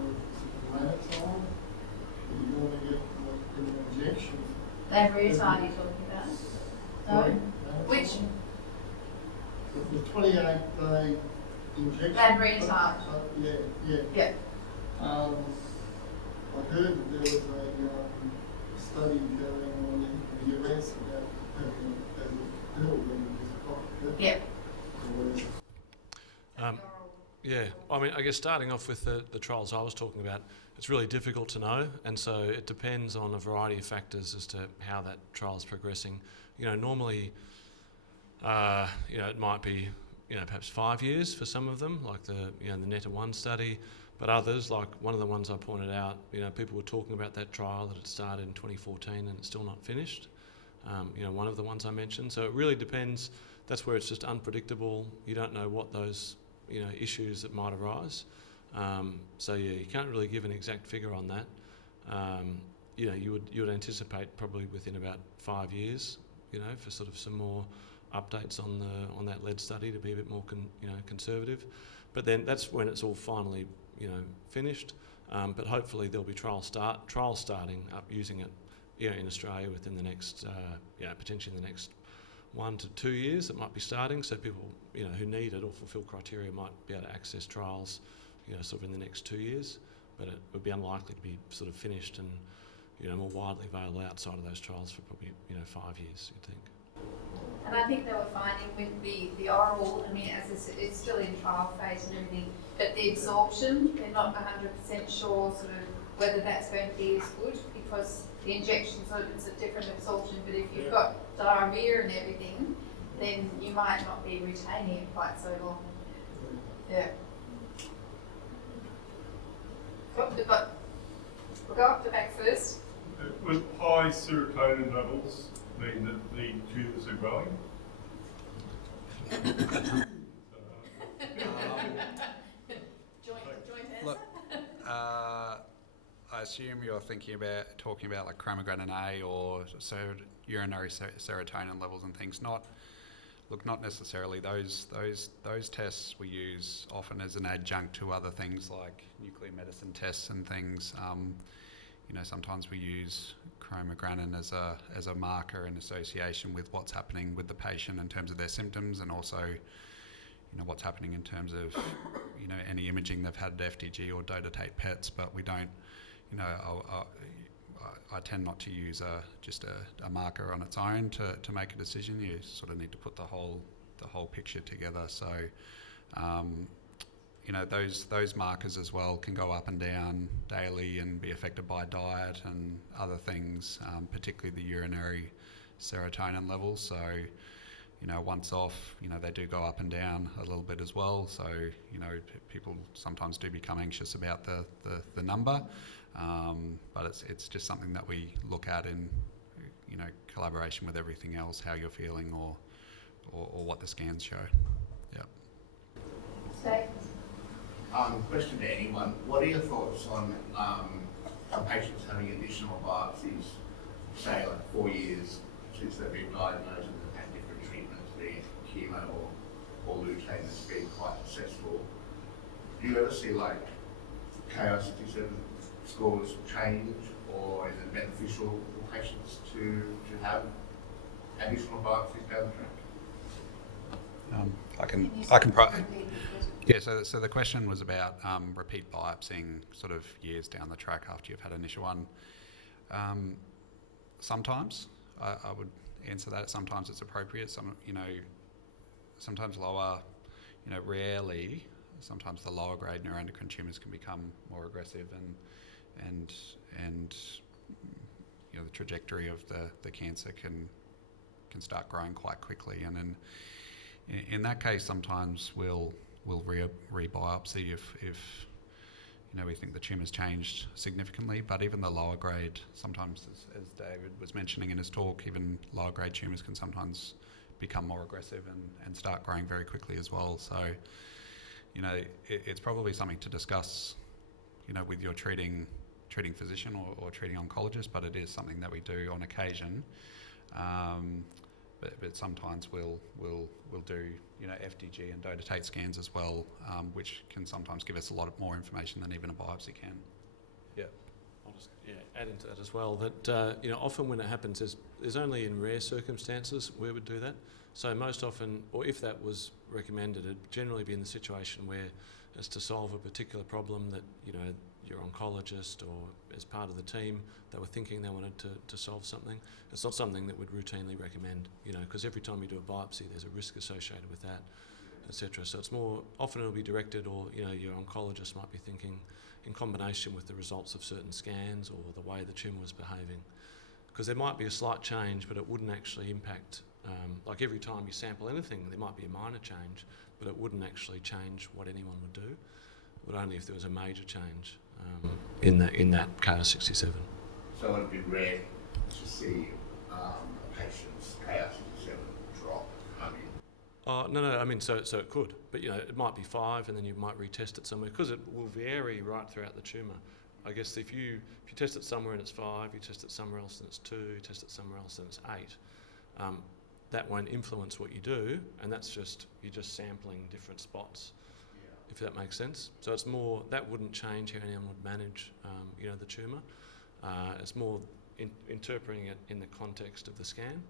Pattison. You want to get like an injection. Labradorite you're talking about? Sorry? Which? The 28-day injection. Labradorite. Yeah. Yeah. I heard that there was a study going on in the US about having a pill when it's Yeah. Yeah, I mean, I guess starting off with the trials I was talking about, it's really difficult to know, and so it depends on a variety of factors as to how that trial is progressing. You know, normally, it might be, perhaps 5 years for some of them, like the NECA 1 study, but others, like one of the ones I pointed out, people were talking about that trial that had started in 2014 and it's still not finished. One of the ones I mentioned. So it really depends. That's where it's just unpredictable. You don't know what those issues that might arise. You can't really give an exact figure on that. You would anticipate probably within about 5 years, for sort of some more updates on that lead study to be a bit more conservative. But then that's when it's all finally finished. But hopefully there'll be trials starting up using it in Australia within the next potentially in the next 1 to 2 years. It might be starting, so people who need it or fulfil criteria might be able to access trials sort of in the next 2 years, but it would be unlikely to be sort of finished and more widely available outside of those trials for probably 5 years, you'd think. And I think they were finding with the oral, I mean, as I said, it's still in trial phase and everything, but the absorption, they're not 100% sure sort of whether that's going to be as good, because the injection sort of it's a different absorption, but if you've got diarrhea and everything, then you might not be retaining it quite so long. Yeah. We'll go up the back first. With high serotonin levels mean that the tumours are growing? Joint answer? Look, I assume you're talking about like chromogranin A or urinary serotonin levels and things. Not necessarily. Those tests we use often as an adjunct to other things like nuclear medicine tests and things. Sometimes we use chromogranin as a marker in association with what's happening with the patient in terms of their symptoms, and also what's happening in terms of any imaging they've had at FDG or dotatate PETs, but we don't. I tend not to use just a marker on its own to make a decision. You sort of need to put the whole picture together. So, those markers as well can go up and down daily and be affected by diet and other things, particularly the urinary serotonin levels. So, once off, they do go up and down a little bit as well. So, people sometimes do become anxious about the number. But it's just something that we look at in collaboration with everything else, how you're feeling or what the scans show. Yep. Stay. Question to anyone: what are your thoughts on patients having additional biopsies, say like 4 years since they've been diagnosed and they've had different treatments, be it chemo or lutein that's been quite successful? Do you ever see like KI67 scores change, or is it beneficial for patients to have additional biopsies down the track? Yeah, so the question was about repeat biopsying sort of years down the track after you've had initial one. Sometimes I would answer that. Sometimes it's appropriate. Sometimes lower. Rarely. Sometimes the lower grade neuroendocrine tumours can become more aggressive and the trajectory of the cancer can start growing quite quickly, and then in that case sometimes we'll we'll re-biopsy if we think the tumour's changed significantly. But even the lower grade, sometimes, as David was mentioning in his talk, even lower grade tumours can sometimes become more aggressive and start growing very quickly as well. So, it's probably something to discuss, with your treating physician or treating oncologist, but it is something that we do on occasion. But sometimes we'll do FDG and dotatate scans as well, which can sometimes give us a lot more information than even a biopsy can. Yeah. I'll just add into that as well that often when it happens, there's only in rare circumstances where we'd do that. So most often, or if that was recommended, it'd generally be in the situation where it's to solve a particular problem that your oncologist or as part of the team they were thinking they wanted to solve something. It's not something that we'd routinely recommend, because every time you do a biopsy, there's a risk associated with that, etc. So it's more often it'll be directed, or your oncologist might be thinking in combination with the results of certain scans or the way the tumour was behaving, because there might be a slight change, but it wouldn't actually impact. Like every time you sample anything, there might be a minor change, but it wouldn't actually change what anyone would do. It would only if there was a major change in that KR67. So it'd be rare to see a patient's KR67 drop. No. I mean, so it could, but it might be 5, and then you might retest it somewhere because it will vary right throughout the tumour. I guess if you test it somewhere and it's 5, you test it somewhere else and it's 2, you test it somewhere else and it's 8. That won't influence what you do, and you're just sampling different spots, if that makes sense. So it's more, that wouldn't change how anyone would manage, the tumour. It's more interpreting it in the context of the scan,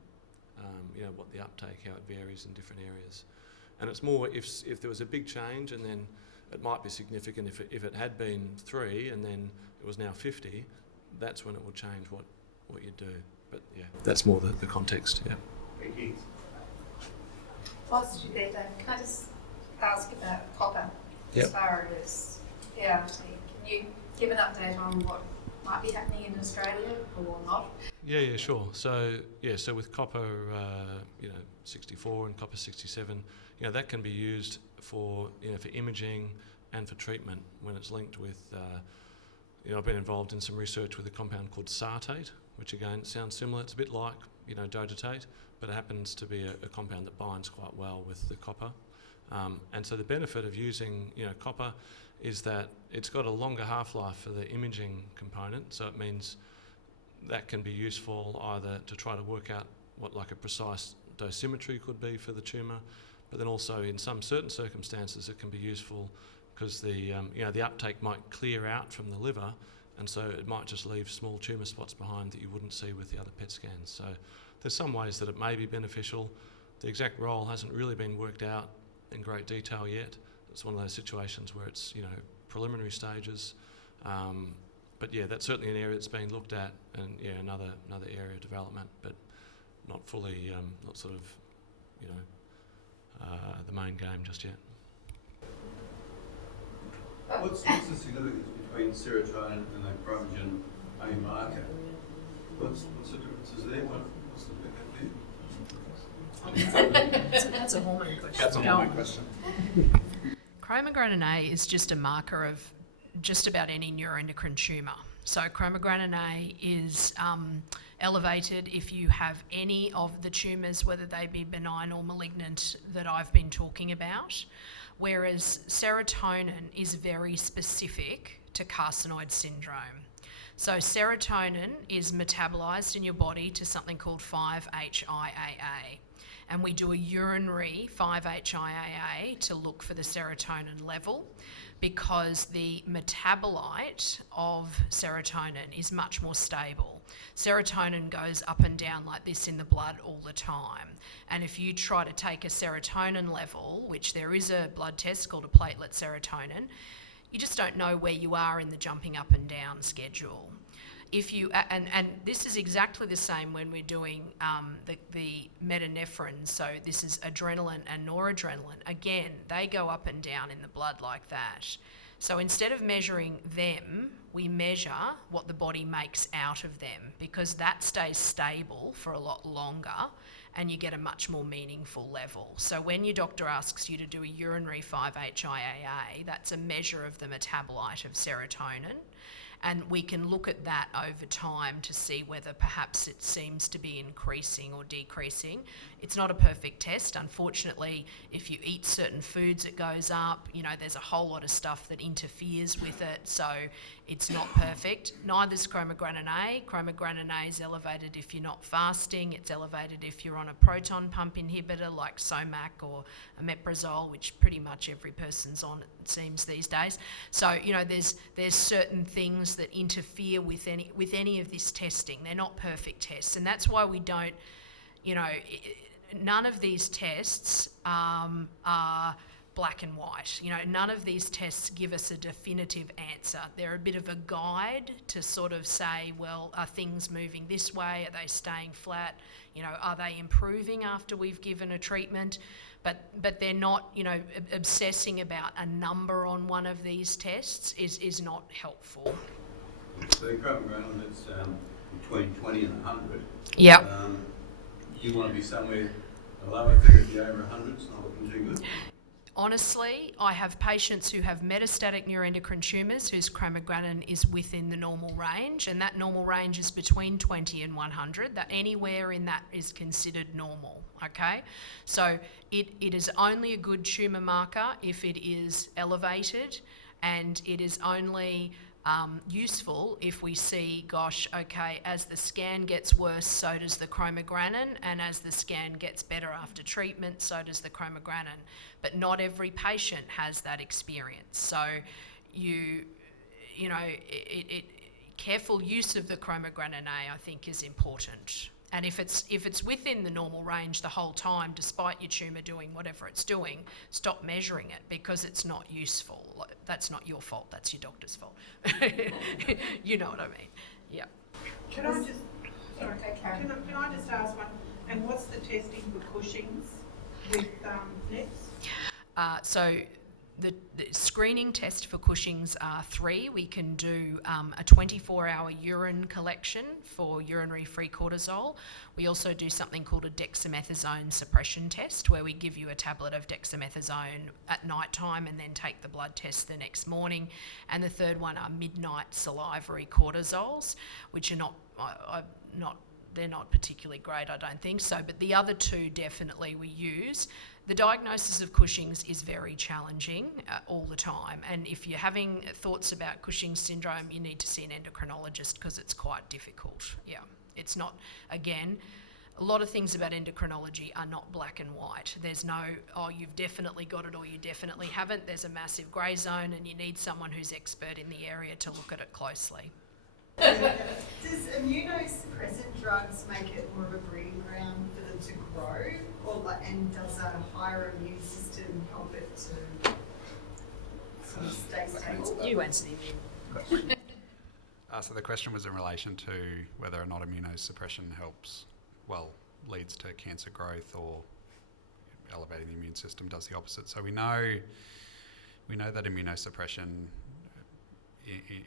what the uptake, how it varies in different areas. And it's more if there was a big change, and then it might be significant if it had been 3 and then it was now 50, that's when it will change what you do. But yeah, that's more the context, yeah. Thank you. Whilst you're there, Dave, can I just ask about copper? Yep. As far as PRT, can you give an update on what might be happening in Australia or not? Yeah, sure. So with copper, 64 and copper 67, that can be used for imaging and for treatment when it's linked with. I've been involved in some research with a compound called sartate, which again sounds similar. It's a bit like dotatate, but it happens to be a compound that binds quite well with the copper. And so the benefit of using copper is that it's got a longer half-life for the imaging component, so it means that can be useful either to try to work out what like a precise dosimetry could be for the tumour, but then also in some certain circumstances it can be useful because the uptake might clear out from the liver, and so it might just leave small tumour spots behind that you wouldn't see with the other PET scans. So there's some ways that it may be beneficial. The exact role hasn't really been worked out in great detail yet. It's one of those situations where it's preliminary stages, but yeah, that's certainly an area that's being looked at, and yeah, another area of development, but not fully, not sort of the main game just yet. What's the significance between serotonin and a chromogen A marker? What's the differences there? What's the big there? That's a hormone question. That's a hormone question. Chromogranin A is just a marker of just about any neuroendocrine tumour. So chromogranin A is elevated if you have any of the tumours, whether they be benign or malignant, that I've been talking about, whereas serotonin is very specific to carcinoid syndrome. So serotonin is metabolised in your body to something called 5-HIAA. And we do a urinary 5-HIAA to look for the serotonin level, because the metabolite of serotonin is much more stable. Serotonin goes up and down like this in the blood all the time. And if you try to take a serotonin level, which there is a blood test called a platelet serotonin, you just don't know where you are in the jumping up and down schedule. If you and this is exactly the same when we're doing the metanephrine, so this is adrenaline and noradrenaline. Again, they go up and down in the blood like that. So instead of measuring them, we measure what the body makes out of them, because that stays stable for a lot longer and you get a much more meaningful level. So when your doctor asks you to do a urinary 5-HIAA, that's a measure of the metabolite of serotonin. And we can look at that over time to see whether perhaps it seems to be increasing or decreasing. It's not a perfect test. Unfortunately, if you eat certain foods, it goes up. You know, there's a whole lot of stuff that interferes with it, so it's not perfect. Neither's chromogranin A. Chromogranin A is elevated if you're not fasting. It's elevated if you're on a proton pump inhibitor like Somac or omeprazole, which pretty much every person's on, it seems, these days. So, you know, there's certain things that interfere with any of this testing. They're not perfect tests, and that's why we don't, you know, none of these tests are black and white. You know, none of these tests give us a definitive answer. They're a bit of a guide to sort of say, well, are things moving this way? Are they staying flat? You know, are they improving after we've given a treatment? But they're not, you know, obsessing about a number on one of these tests is not helpful. So the chromogranin that's between 20 and 100. Yep. You want to be somewhere a lower figure. If you're over 100, it's not looking too good. Honestly, I have patients who have metastatic neuroendocrine tumours whose chromogranin is within the normal range, and that normal range is between 20 and 100. That anywhere in that is considered normal, okay? So it is only a good tumour marker if it is elevated, and it is only useful if we see, gosh, okay, as the scan gets worse, so does the chromogranin, and as the scan gets better after treatment, so does the chromogranin. But not every patient has that experience. So you know, careful use of the chromogranin A, I think, is important. And if it's within the normal range the whole time, despite your tumour doing whatever it's doing, stop measuring it, because it's not useful. That's not your fault, that's your doctor's fault. You know what I mean? Yeah. Can I just, sorry, can I just ask one, and what's the testing for Cushing's with NECs? So the screening test for Cushing's are 3. We can do a 24-hour urine collection for urinary free cortisol. We also do something called a dexamethasone suppression test, where we give you a tablet of dexamethasone at night time and then take the blood test the next morning. And the third one are midnight salivary cortisols, which are they're not particularly great, I don't think so, but the other 2 definitely we use. The diagnosis of Cushing's is very challenging all the time, and if you're having thoughts about Cushing's syndrome, you need to see an endocrinologist, because it's quite difficult. Yeah, it's not, again, a lot of things about endocrinology are not black and white. There's no, oh, you've definitely got it or you definitely haven't. There's a massive grey zone, and you need someone who's expert in the area to look at it closely. Does immunosuppressant drugs make it more of a breeding ground for them to grow, and does a higher immune system help it to sort of stay stable? You answer the immune question. So the question was in relation to whether or not immunosuppression leads to cancer growth, or elevating the immune system does the opposite. So we know that immunosuppression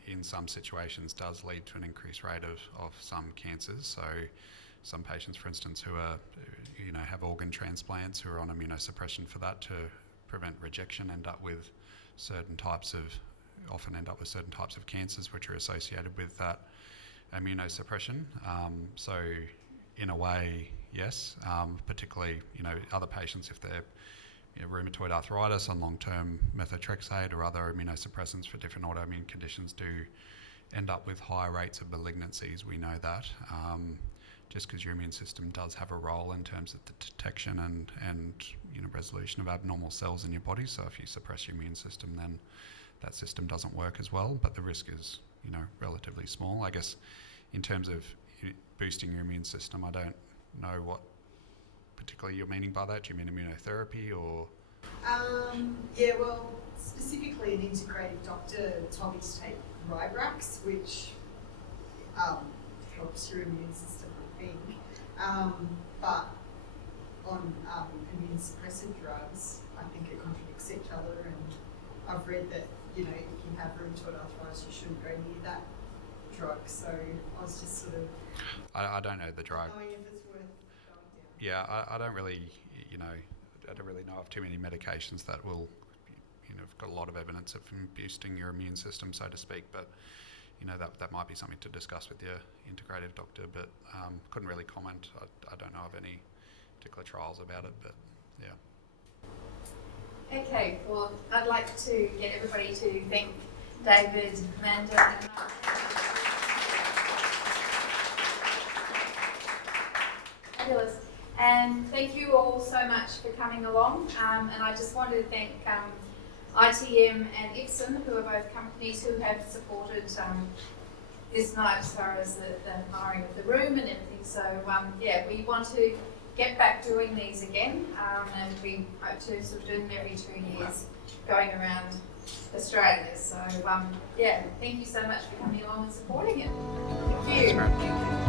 in some situations does lead to an increased rate of some cancers. So some patients, for instance, who are, have organ transplants, who are on immunosuppression for that to prevent rejection, often end up with certain types of cancers which are associated with that immunosuppression. So in a way, yes, particularly, other patients, if they're rheumatoid arthritis on long-term methotrexate or other immunosuppressants for different autoimmune conditions, do end up with higher rates of malignancies. We know that, just because your immune system does have a role in terms of the detection and resolution of abnormal cells in your body. So if you suppress your immune system, then that system doesn't work as well, but the risk is relatively small. I guess in terms of boosting your immune system, I don't know what particularly you're meaning by that. Do you mean immunotherapy or? Yeah, well, specifically an integrative doctor told me to take Ribrax, which helps your immune system, I think. But on immune suppressant drugs, I think it contradicts each other, and I've read that you know, if you have rheumatoid arthritis, you shouldn't go near that drug. So I was just sort of I don't know the drug. knowing if it's worth going down. Yeah, I don't really, you know, I don't really know of too many medications that will, you know, have got a lot of evidence of boosting your immune system, so to speak, but, you know, that might be something to discuss with your integrative doctor, but couldn't really comment. I don't know of any particular trials about it, but yeah. Okay, well, I'd like to get everybody to thank David, Amanda, and fabulous. And thank you all so much for coming along. And I just wanted to thank ITM and Ixon, who are both companies who have supported this night as far as the hiring of the room and everything. So yeah, we want to get back doing these again, and we hope to sort of do them every 2 years, going around Australia. So yeah, thank you so much for coming along and supporting it. Thank you. Thanks, Meredith.